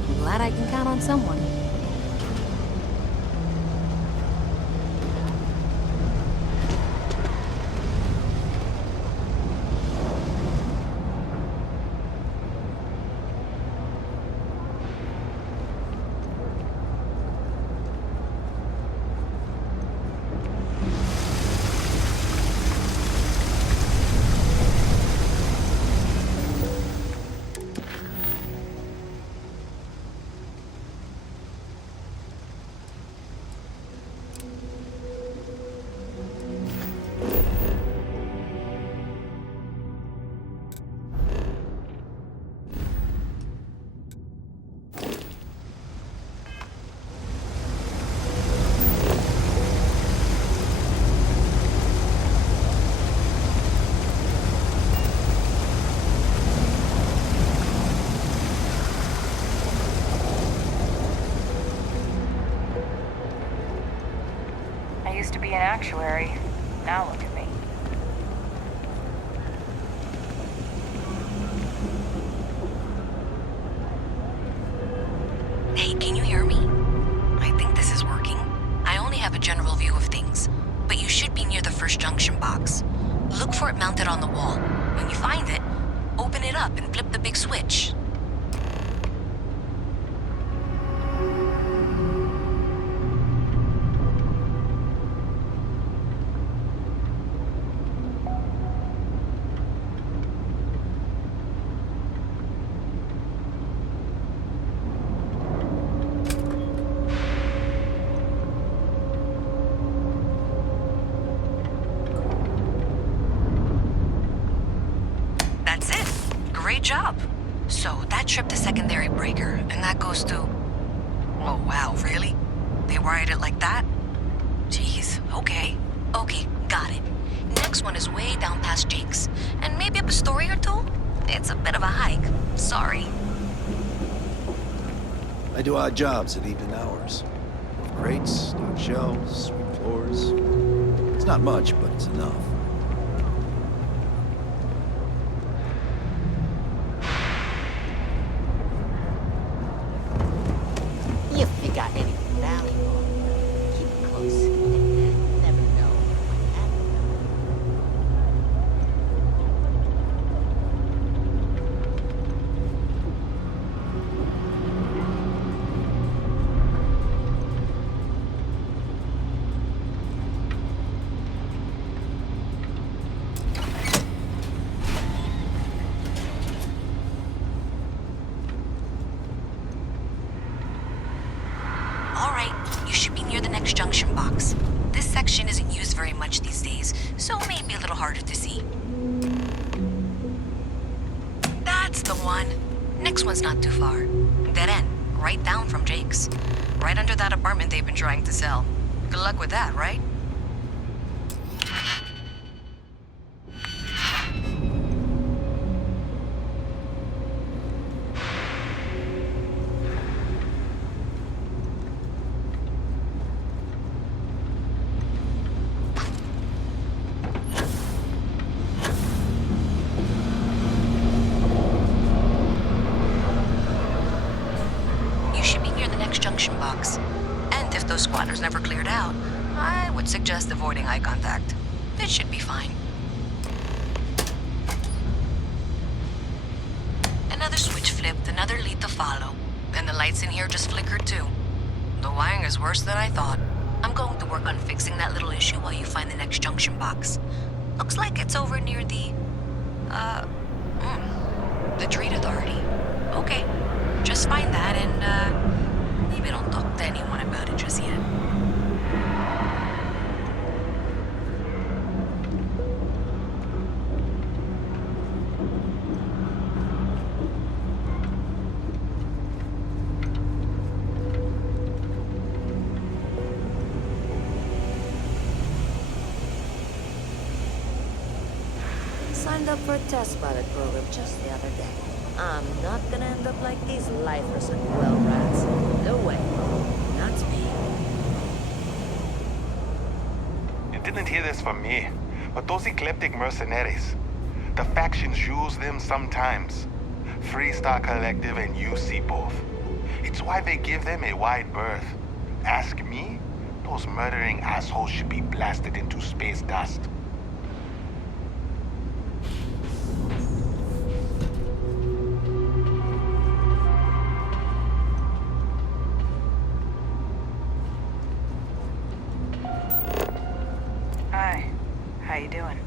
I'm glad I can count on someone. I used to be an actuary. Now look at me. Hey, can you hear me? I think this is working. I only have a general view of things, but you should be near the first junction box. Look for it mounted on the wall. When you find it, open it up and flip the big switch. That's it. Great job. So that tripped the secondary breaker, and that goes to... Oh, wow, really? They wired it like that? Jeez, okay. Okay, got it. Next one is way down past Jake's, and maybe up a story or 2? It's a bit of a hike. Sorry. I do odd jobs at even hours. Move crates, stock shelves, sweep floors. It's not much, but it's enough. If you got anything valuable, keep it close. Never know what might happen. All right, you should be near the next junction box. This section isn't used very much these days, so it may be a little harder to see. That's the one. Next one's not too far. Dead end, right down from Jake's. Right under that apartment they've been trying to sell. Good luck with that, right? would suggest avoiding eye contact. It should be fine. Another switch flipped, another lead to follow. And the lights in here just flickered too. The wiring is worse than I thought. I'm going to work on fixing that little issue while you find the next junction box. Looks like it's over near the Trade Authority. Okay, just find that and, maybe don't talk to anyone about it just yet. Signed up for a test pilot program just the other day. I'm not gonna end up like these lifers and well rats. No way. Not me. You didn't hear this from me, but those eclectic mercenaries, the factions use them sometimes. Freestar Collective and UC both. It's why they give them a wide berth. Ask me, those murdering assholes should be blasted into space dust. Hi. How you doing?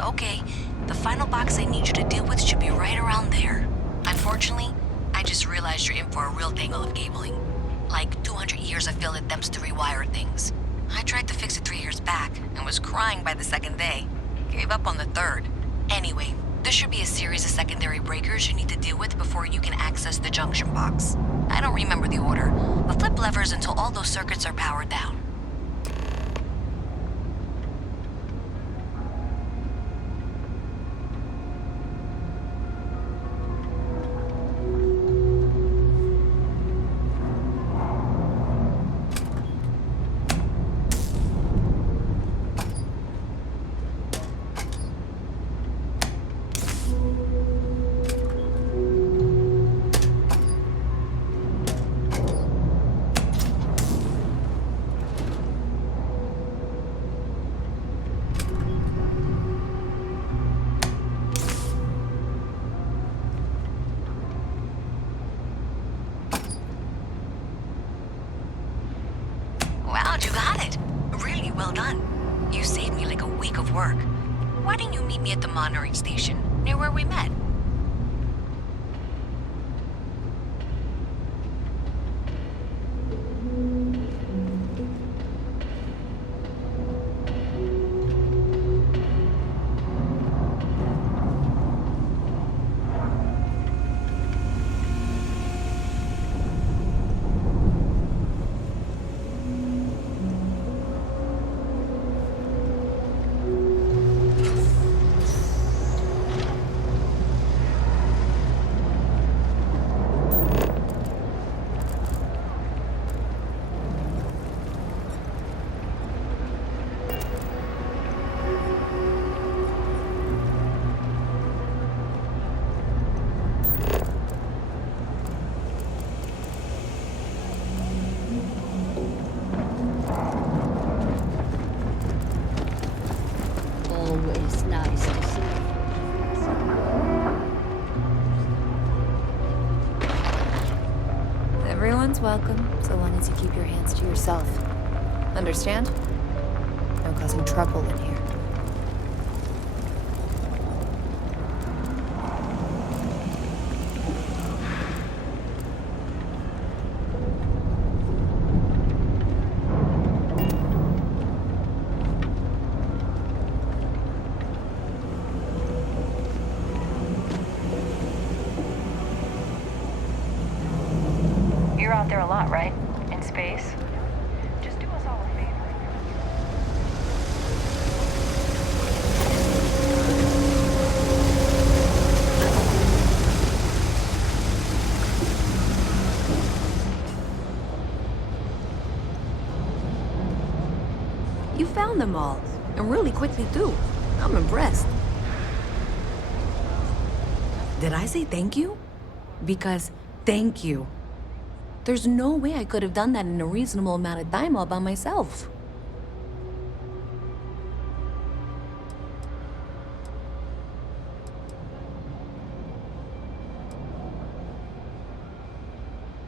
Okay, the final box I need you to deal with should be right around there. Unfortunately, I just realized you're in for a real tangle of cabling. Like 200 years of failed attempts to rewire things. I tried to fix it 3 years back and was crying by the second day. Gave up on the third. Anyway, there should be a series of secondary breakers you need to deal with before you can access the junction box. I don't remember the order, but flip levers until all those circuits are powered down. Wow, you got it. Really well done. You saved me like a week of work. Why didn't you meet me at the monitoring station, near where we met? Always nice to see you. Everyone's welcome, so long as you keep your hands to yourself. Understand? No causing trouble in here. You're out there a lot, right? In space? Just do us all a favor. You found them all, and really quickly too. I'm impressed. Did I say thank you? Because thank you. There's no way I could have done that in a reasonable amount of time all by myself.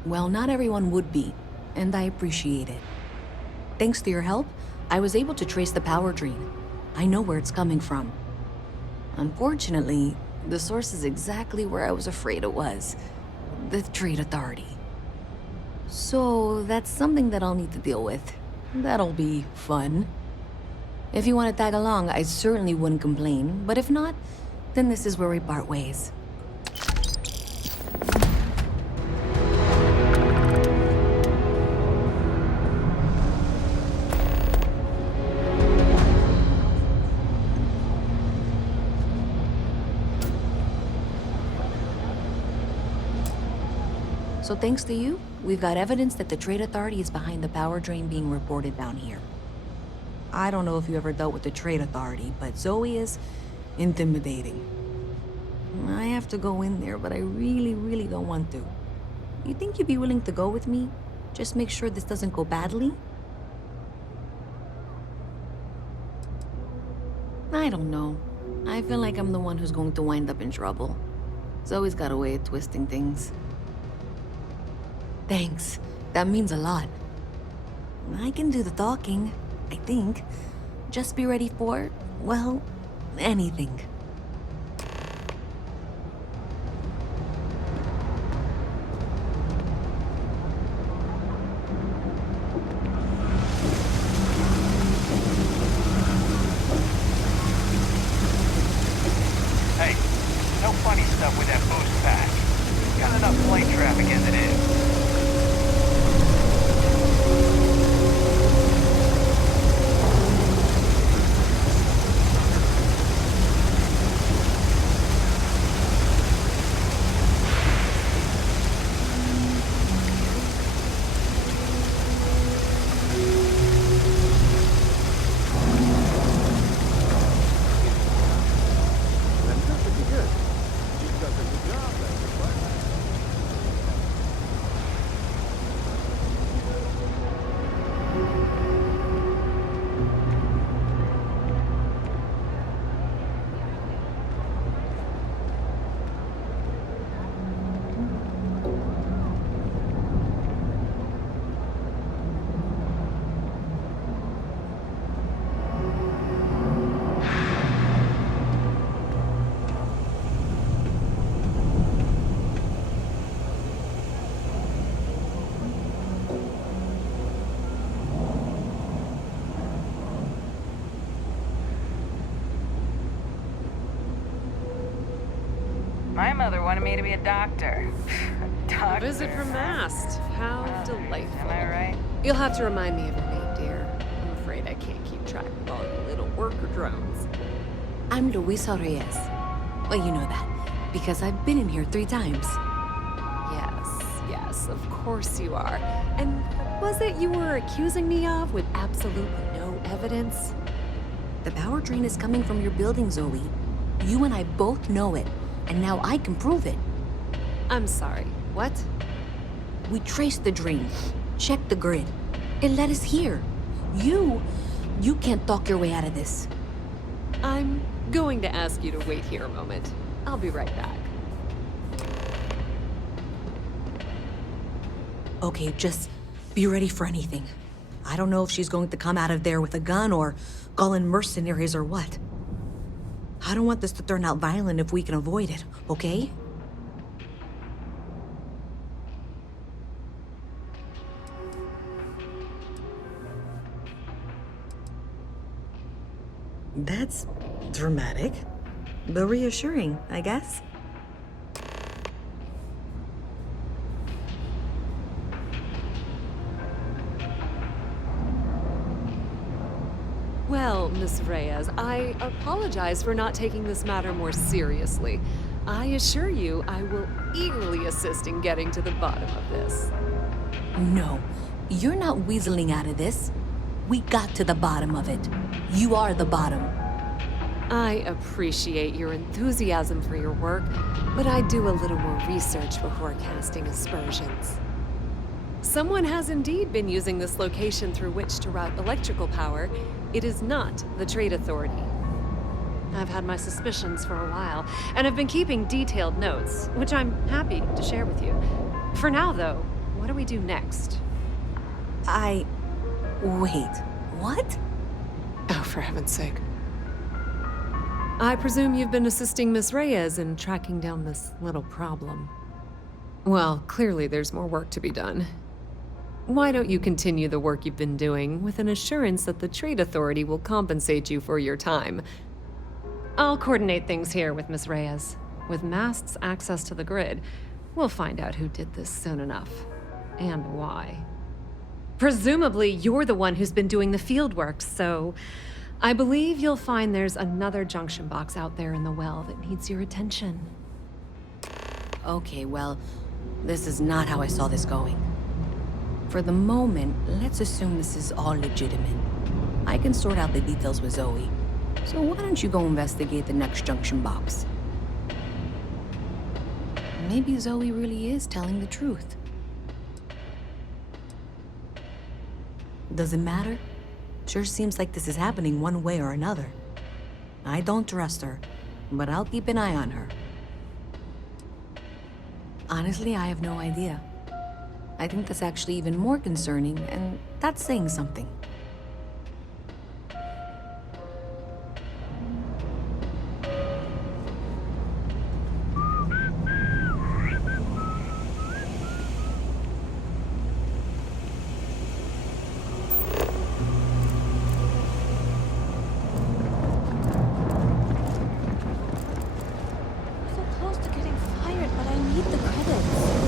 Well, not everyone would be, and I appreciate it. Thanks to your help, I was able to trace the power drain. I know where it's coming from. Unfortunately, the source is exactly where I was afraid it was. The Trade Authority. So, that's something that I'll need to deal with. That'll be fun. If you want to tag along, I certainly wouldn't complain, but if not, then this is where we part ways. So thanks to you, we've got evidence that the Trade Authority is behind the power drain being reported down here. I don't know if you ever dealt with the Trade Authority, but Zoe is intimidating. I have to go in there, but I really don't want to. You think you'd be willing to go with me? Just make sure this doesn't go badly? I don't know. I feel like I'm the one who's going to wind up in trouble. Zoe's got a way of twisting things. Thanks. That means a lot. I can do the talking, I think. Just be ready for, well, anything. Hey, no funny stuff with that boost pack. Got enough plane traffic as it is. My mother wanted me to be a doctor. Doctor. Visit from Mast. How delightful. Am I right? You'll have to remind me of your name, dear. I'm afraid I can't keep track of all the little worker drones. I'm Luisa Reyes. Well, you know that, because I've been in here 3 times. Yes, of course you are. And was it you were accusing me of with absolutely no evidence? The power drain is coming from your building, Zoe. You and I both know it, and now I can prove it. I'm sorry, what? We traced the drain, checked the grid. It led us here. You can't talk your way out of this. I'm going to ask you to wait here a moment. I'll be right back. Okay, just be ready for anything. I don't know if she's going to come out of there with a gun or call in mercenaries or what. I don't want this to turn out violent if we can avoid it, okay? That's dramatic, but reassuring, I guess. Well, Miss Reyes, I apologize for not taking this matter more seriously. I assure you I will eagerly assist in getting to the bottom of this. No, you're not weaseling out of this. We got to the bottom of it. You are the bottom. I appreciate your enthusiasm for your work, but I'd do a little more research before casting aspersions. Someone has indeed been using this location through which to route electrical power. It is not the Trade Authority. I've had my suspicions for a while, and have been keeping detailed notes, which I'm happy to share with you. For now, though, what do we do next? Wait, what? Oh, for heaven's sake. I presume you've been assisting Miss Reyes in tracking down this little problem. Well, clearly there's more work to be done. Why don't you continue the work you've been doing with an assurance that the Trade Authority will compensate you for your time? I'll coordinate things here with Miss Reyes. With Mast's access to the grid, we'll find out who did this soon enough, and why. Presumably, you're the one who's been doing the field work, so I believe you'll find there's another junction box out there in the well that needs your attention. Okay, well, this is not how I saw this going. For the moment, let's assume this is all legitimate. I can sort out the details with Zoe. So why don't you go investigate the next junction box? Maybe Zoe really is telling the truth. Does it matter? Sure seems like this is happening one way or another. I don't trust her, but I'll keep an eye on her. Honestly, I have no idea. I think that's actually even more concerning, and that's saying something. So close to getting fired, but I need the credits.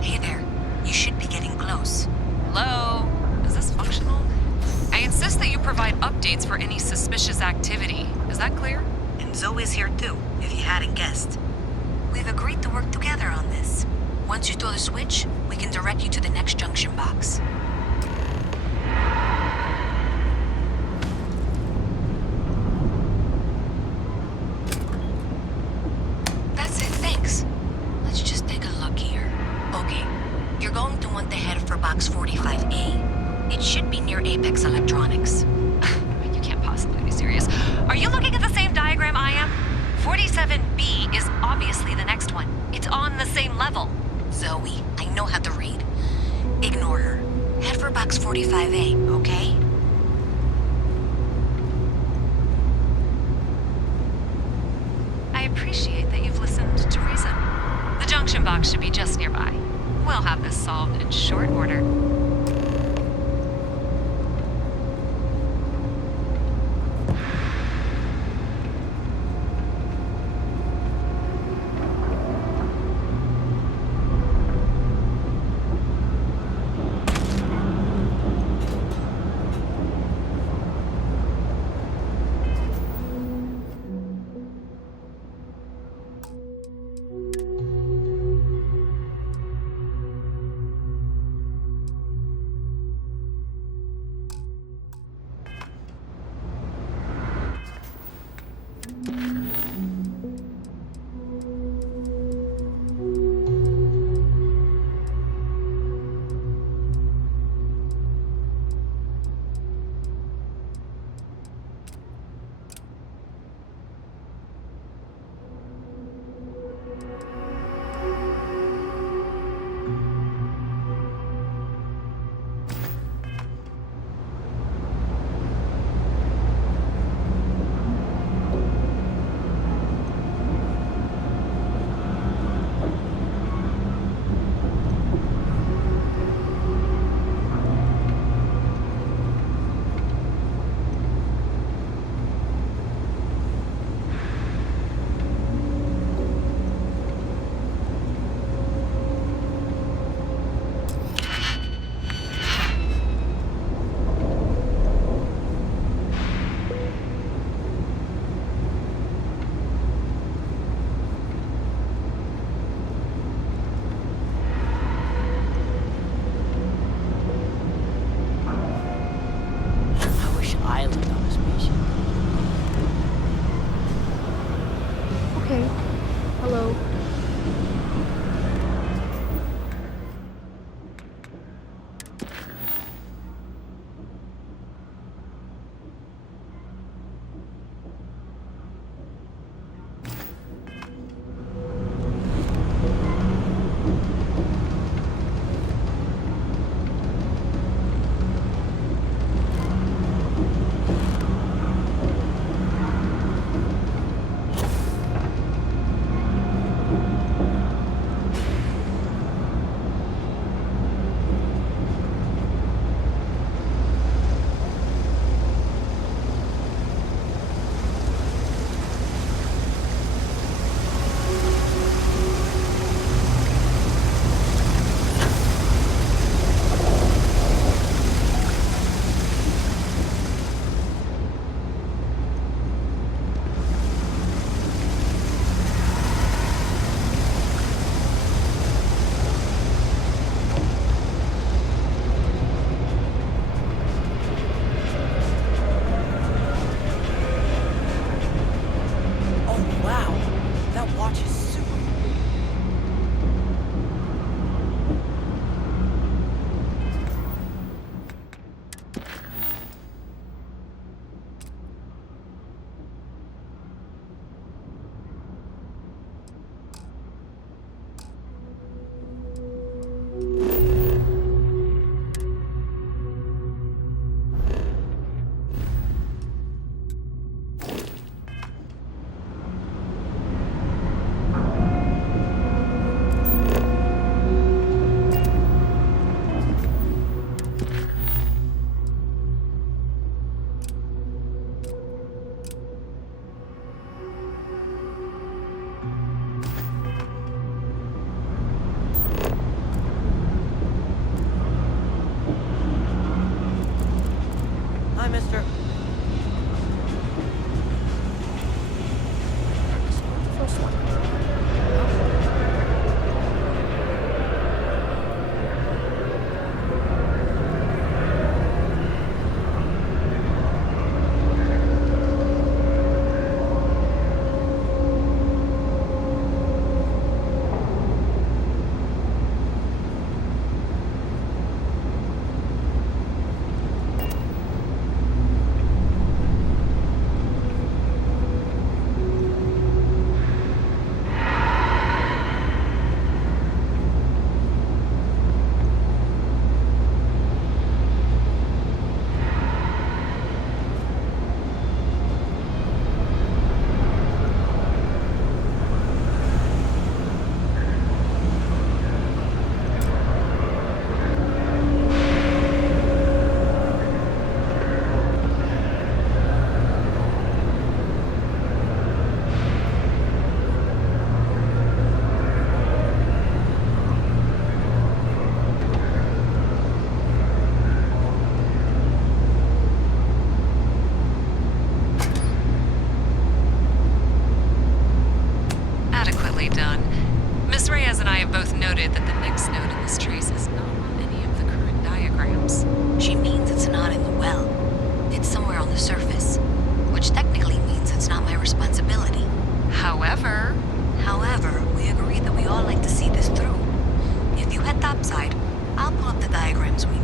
Hey there. You should be getting close. Hello? Is this functional? I insist that you provide updates for any suspicious activity. Is that clear? And Zoe's here too, if you hadn't guessed. We've agreed to work together on this. Once you throw the switch, we can direct you to the next junction box. That's it, thanks. Let's just take a look here. Okay, you're going to want to head for box 45A. It should be near Apex Electronics. You can't possibly be serious. Are you looking at the same diagram I am? 47B is obviously the next one. It's on the same level. Zoe, I know how to read. Ignore her. Head for box 45A, okay? I appreciate that you've listened to reason. The junction box should be just nearby. We'll have this solved in short order. mister. First one. Adequately done. Miss Reyes and I have both noted that the next node in this trace is not on any of the current diagrams. She means it's not in the well. It's somewhere on the surface, which technically means it's not my responsibility. However, we agreed that we all like to see this through. If you head topside, I'll pull up the diagrams we need.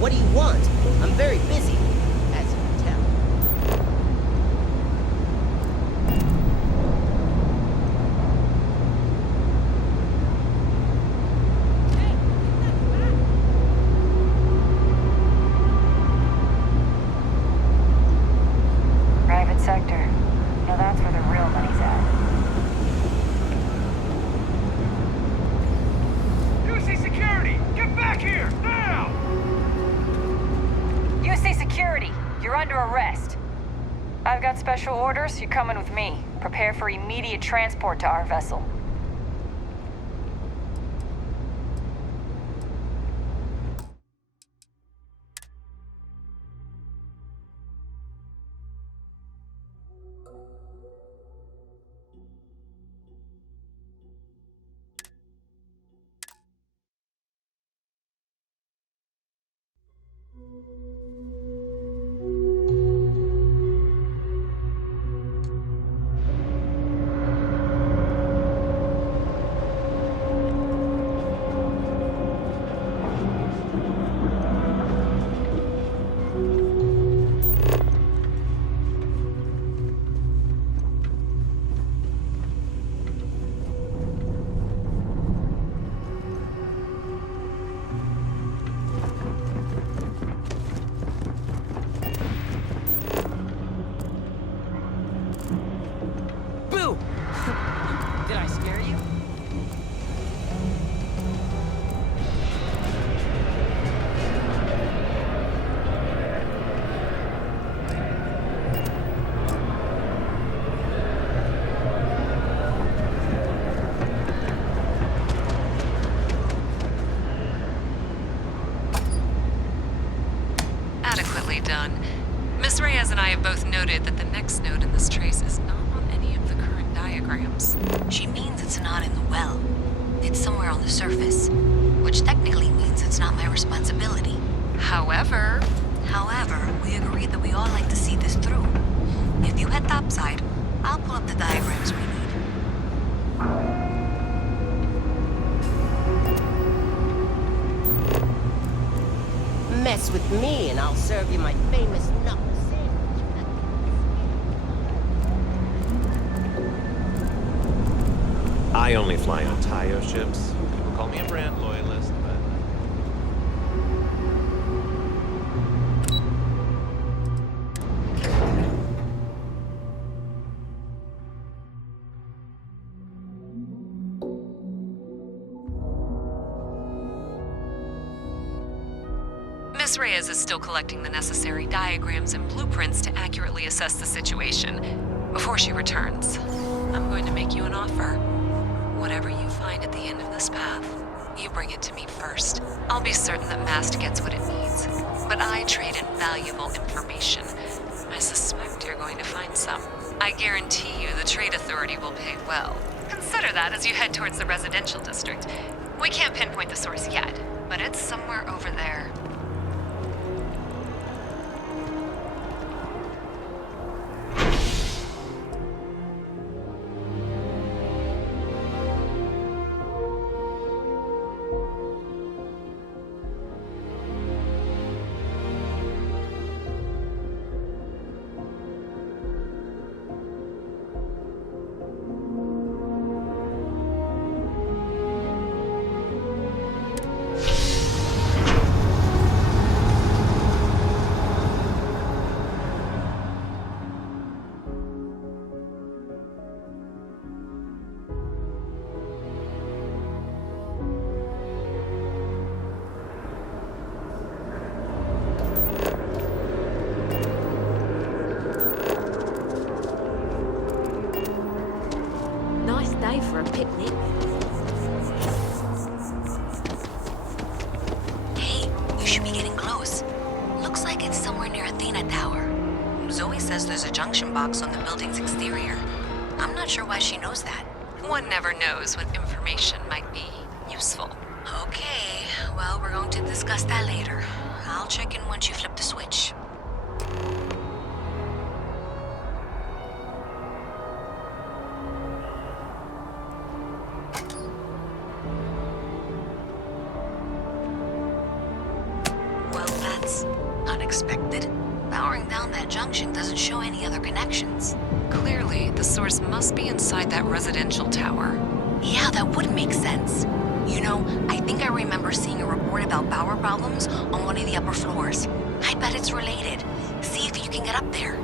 What do you want? I'm very busy, as you can tell. Private sector. Now that's where the real money's at. UC security! Get back here! Now! UC security, you're under arrest. I've got special orders, you're coming with me. Prepare for immediate transport to our vessel. Boo! Did I scare you? adequately done. Miss Reyes and I have both noted that the next node in this trace is not on any of the current diagrams. She means it's not in the well. It's somewhere on the surface, which technically means it's not my responsibility. However, we agreed that we all like to see this through. If you head topside, I'll pull up the diagrams we need. Mess with me and I'll serve you my famous knuckle sandwich. I only fly on Tayo ships. People call me a brand loyalist, but... Miss Reyes is still collecting the necessary diagrams and blueprints to accurately assess the situation. Before she returns, I'm going to make you an offer. Whatever you find at the end of this path, you bring it to me first. I'll be certain that Mast gets what it needs, but I trade in valuable information. I suspect you're going to find some. I guarantee you the Trade Authority will pay well. Consider that as you head towards the residential district. We can't pinpoint the source yet, but it's somewhere over there. Nice day for a picnic. Hey, you should be getting close. Looks like it's somewhere near Athena Tower. Zoe says there's a junction box on the building's exterior. I'm not sure why she knows that. One never knows when information might be useful. Okay, well, we're going to discuss that later. I'll check in once you flip the switch. Well, that's unexpected. Powering down that junction doesn't show any other connections. Clearly, the source must be inside that residential tower. Yeah, that would make sense. You know, I think I remember seeing a report about power problems on one of the upper floors. I bet it's related. See if you can get up there.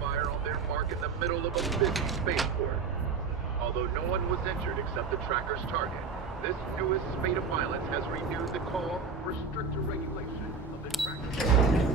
fire on their mark in the middle of a busy spaceport. Although no one was injured except the tracker's target, this newest spate of violence has renewed the call for stricter regulation of the tracker.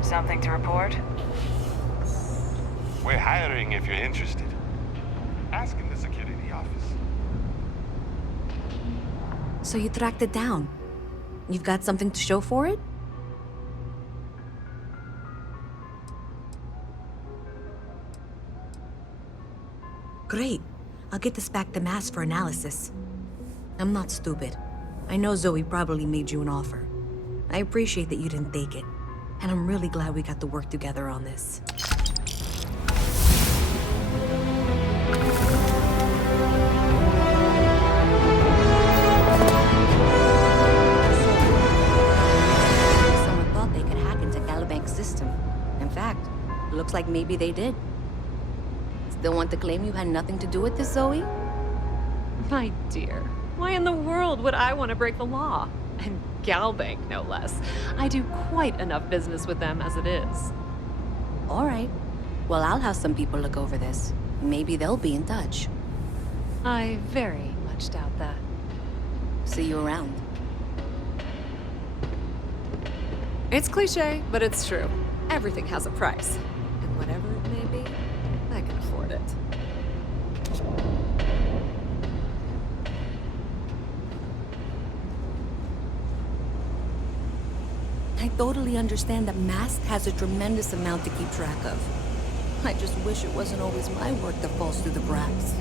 Something to report? We're hiring if you're interested. Ask in the security office. So you tracked it down. You've got something to show for it? Great. I'll get this back to Mass for analysis. I'm not stupid. I know Zoe probably made you an offer. I appreciate that you didn't take it. And I'm really glad we got to work together on this. Someone thought they could hack into Galabank's system. In fact, looks like maybe they did. Still want to claim you had nothing to do with this, Zoe? My dear, why in the world would I want to break the law? And Galbank, no less. I do quite enough business with them as it is. All right. Well, I'll have some people look over this. Maybe they'll be in touch. I very much doubt that. See you around. It's cliche, but it's true. Everything has a price. And whatever it may be, I can afford it. I totally understand that Mast has a tremendous amount to keep track of. I just wish it wasn't always my work that falls through the cracks.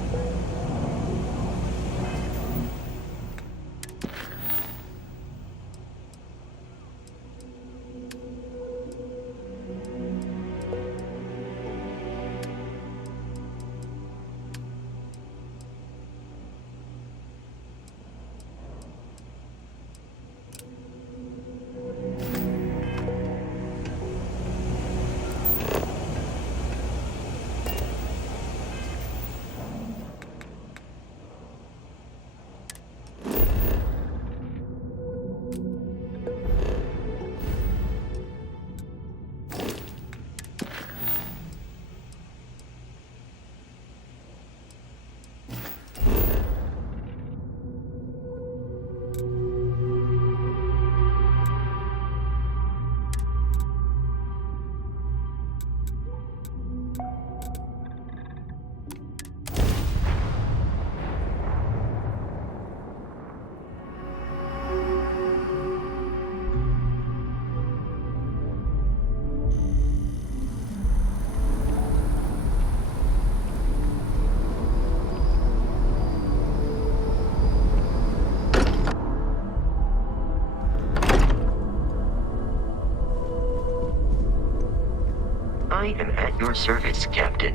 I am at your service, Captain.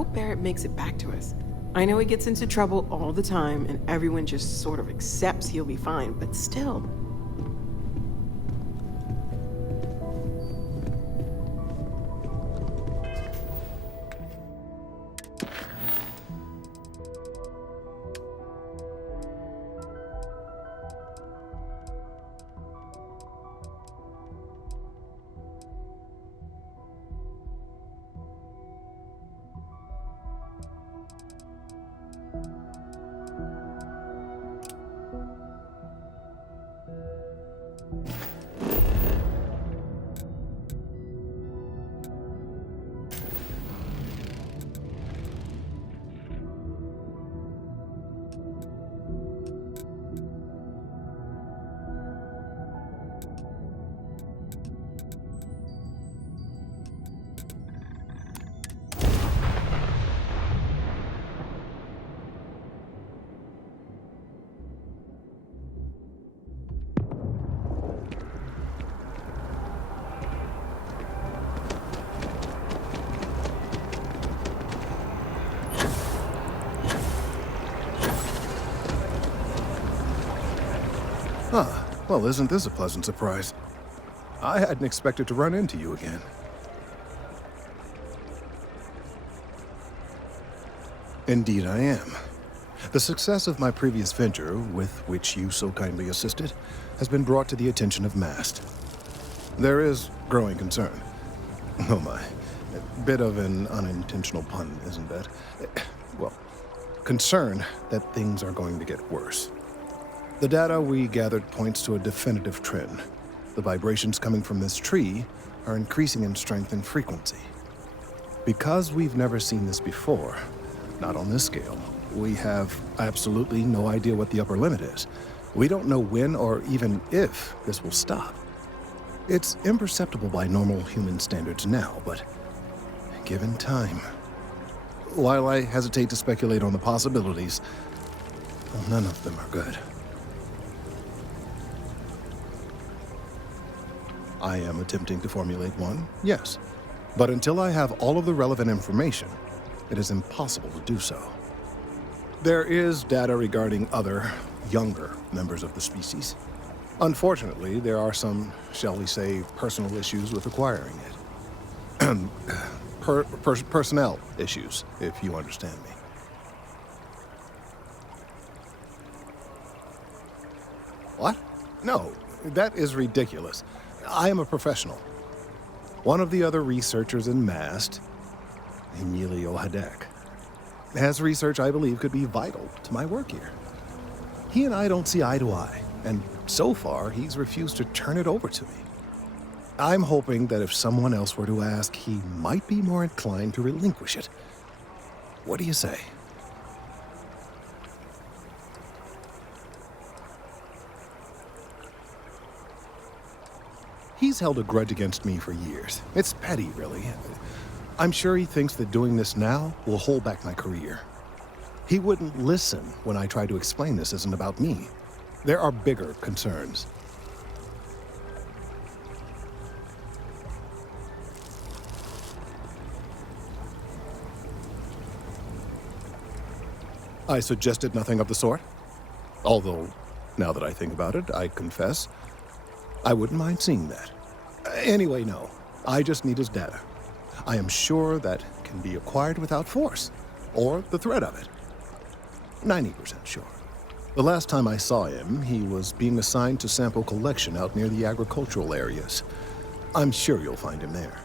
hope Barrett makes it back to us. I know he gets into trouble all the time, and everyone just sort of accepts he'll be fine, but still. Ah, well, isn't this a pleasant surprise? I hadn't expected to run into you again. Indeed I am. The success of my previous venture, with which you so kindly assisted, has been brought to the attention of MAST. There is growing concern. Oh my, a bit of an unintentional pun, isn't that? Well, concern that things are going to get worse. The data we gathered points to a definitive trend. The vibrations coming from this tree are increasing in strength and frequency. Because we've never seen this before, not on this scale, we have absolutely no idea what the upper limit is. We don't know when or even if this will stop. It's imperceptible by normal human standards now, but given time. While I hesitate to speculate on the possibilities, well, none of them are good. I am attempting to formulate one, yes. But until I have all of the relevant information, it is impossible to do so. There is data regarding other, younger members of the species. Unfortunately, there are some, shall we say, personal issues with acquiring it. Personnel issues, if you understand me. What? No, that is ridiculous. I am a professional. One of the other researchers in MAST, Emilio Hadek, has research I believe could be vital to my work here. He and I don't see eye to eye, and so far he's refused to turn it over to me. I'm hoping that if someone else were to ask, he might be more inclined to relinquish it. What do you say? He's held a grudge against me for years. It's petty, really. I'm sure he thinks that doing this now will hold back my career. He wouldn't listen when I tried to explain this isn't about me. There are bigger concerns. I suggested nothing of the sort. Although, now that I think about it, I confess, I wouldn't mind seeing that. Anyway, no. I just need his data. I am sure that can be acquired without force, or the threat of it. 90% sure. The last time I saw him, he was being assigned to sample collection out near the agricultural areas. I'm sure you'll find him there.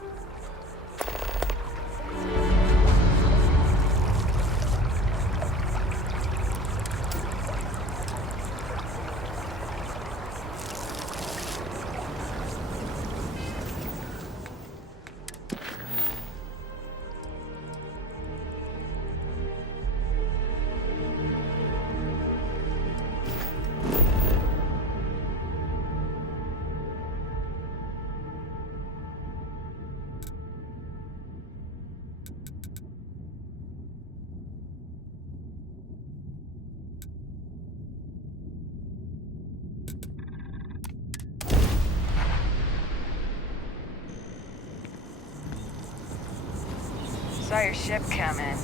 Saw your ship come in.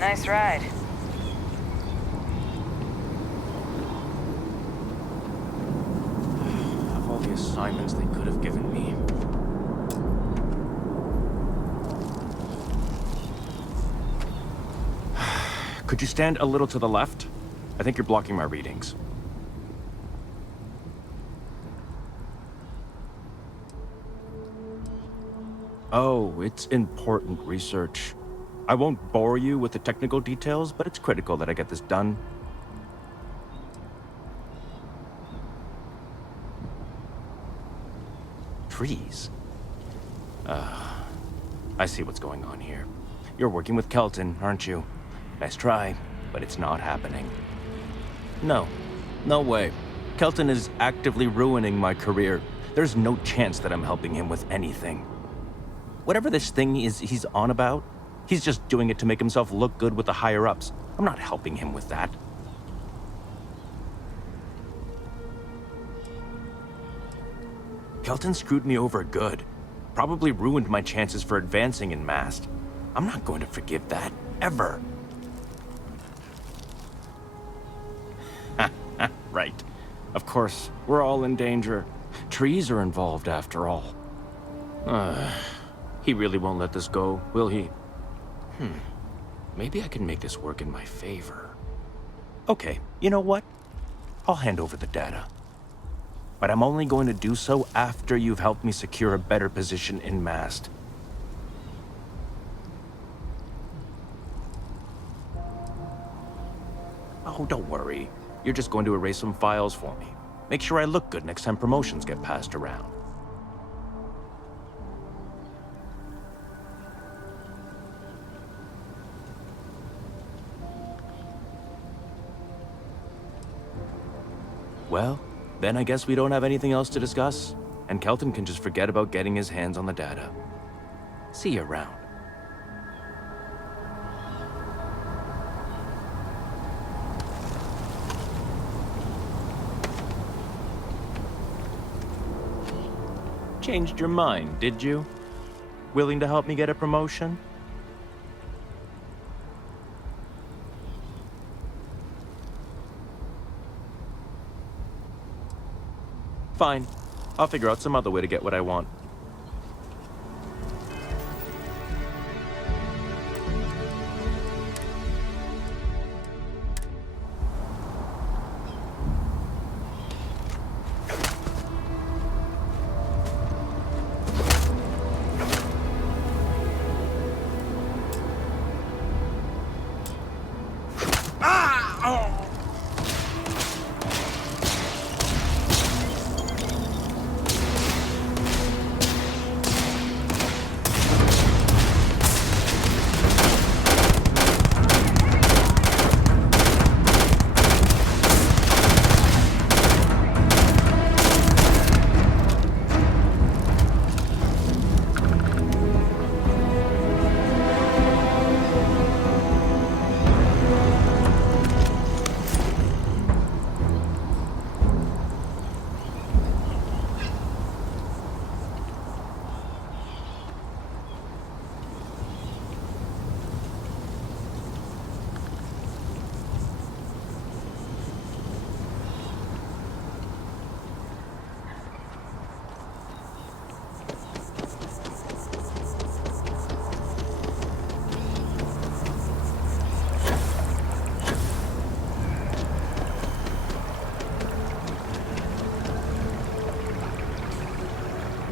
Nice ride. Of all the assignments they could have given me. Could you stand a little to the left? I think you're blocking my readings. Oh, it's important research. I won't bore you with the technical details, but it's critical that I get this done. Trees? I see what's going on here. You're working with Kelton, aren't you? Nice try, but it's not happening. No way. Kelton is actively ruining my career. There's no chance that I'm helping him with anything. Whatever this thing is he's on about, he's just doing it to make himself look good with the higher-ups. I'm not helping him with that. Kelton screwed me over good. Probably ruined my chances for advancing in Mast. I'm not going to forgive that, ever. Right. Of course, we're all in danger. Trees are involved after all. He really won't let this go, will he? Maybe I can make this work in my favor. Okay, you know what? I'll hand over the data. But I'm only going to do so after you've helped me secure a better position in Mast. Oh, don't worry. You're just going to erase some files for me. Make sure I look good next time promotions get passed around. Well, then I guess we don't have anything else to discuss, and Kelton can just forget about getting his hands on the data. See you around. Changed your mind, did you? Willing to help me get a promotion? Fine. I'll figure out some other way to get what I want.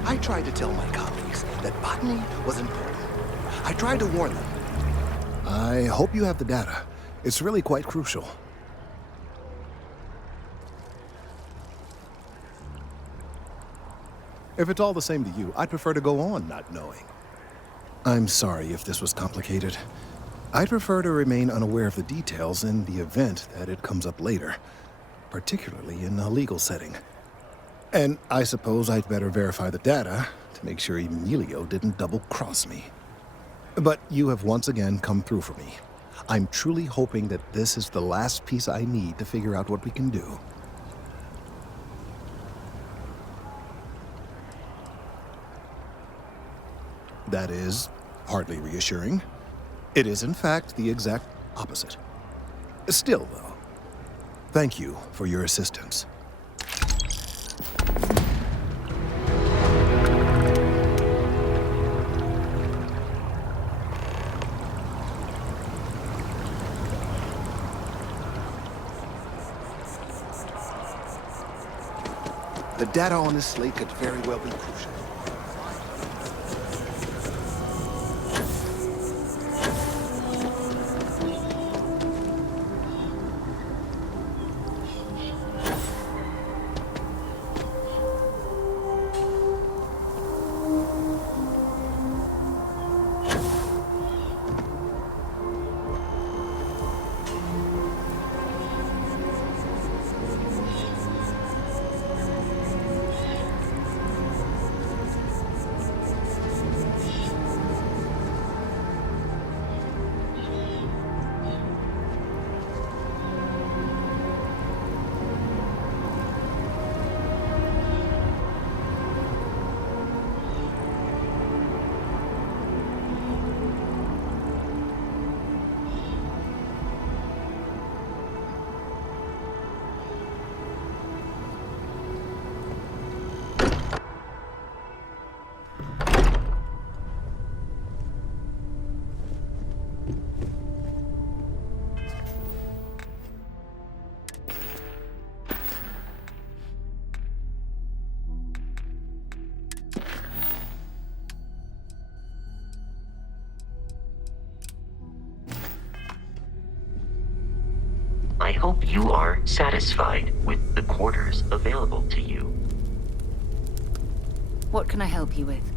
I tried to tell my colleagues that botany was important. I tried to warn them. I hope you have the data. It's really quite crucial. If it's all the same to you, I'd prefer to go on not knowing. I'm sorry if this was complicated. I'd prefer to remain unaware of the details in the event that it comes up later, particularly in a legal setting. And I suppose I'd better verify the data to make sure Emilio didn't double-cross me. But you have once again come through for me. I'm truly hoping that this is the last piece I need to figure out what we can do. That is hardly reassuring. It is, in fact, the exact opposite. Still, though, thank you for your assistance. The data on this slate could very well be crucial. I hope you are satisfied with the quarters available to you. What can I help you with?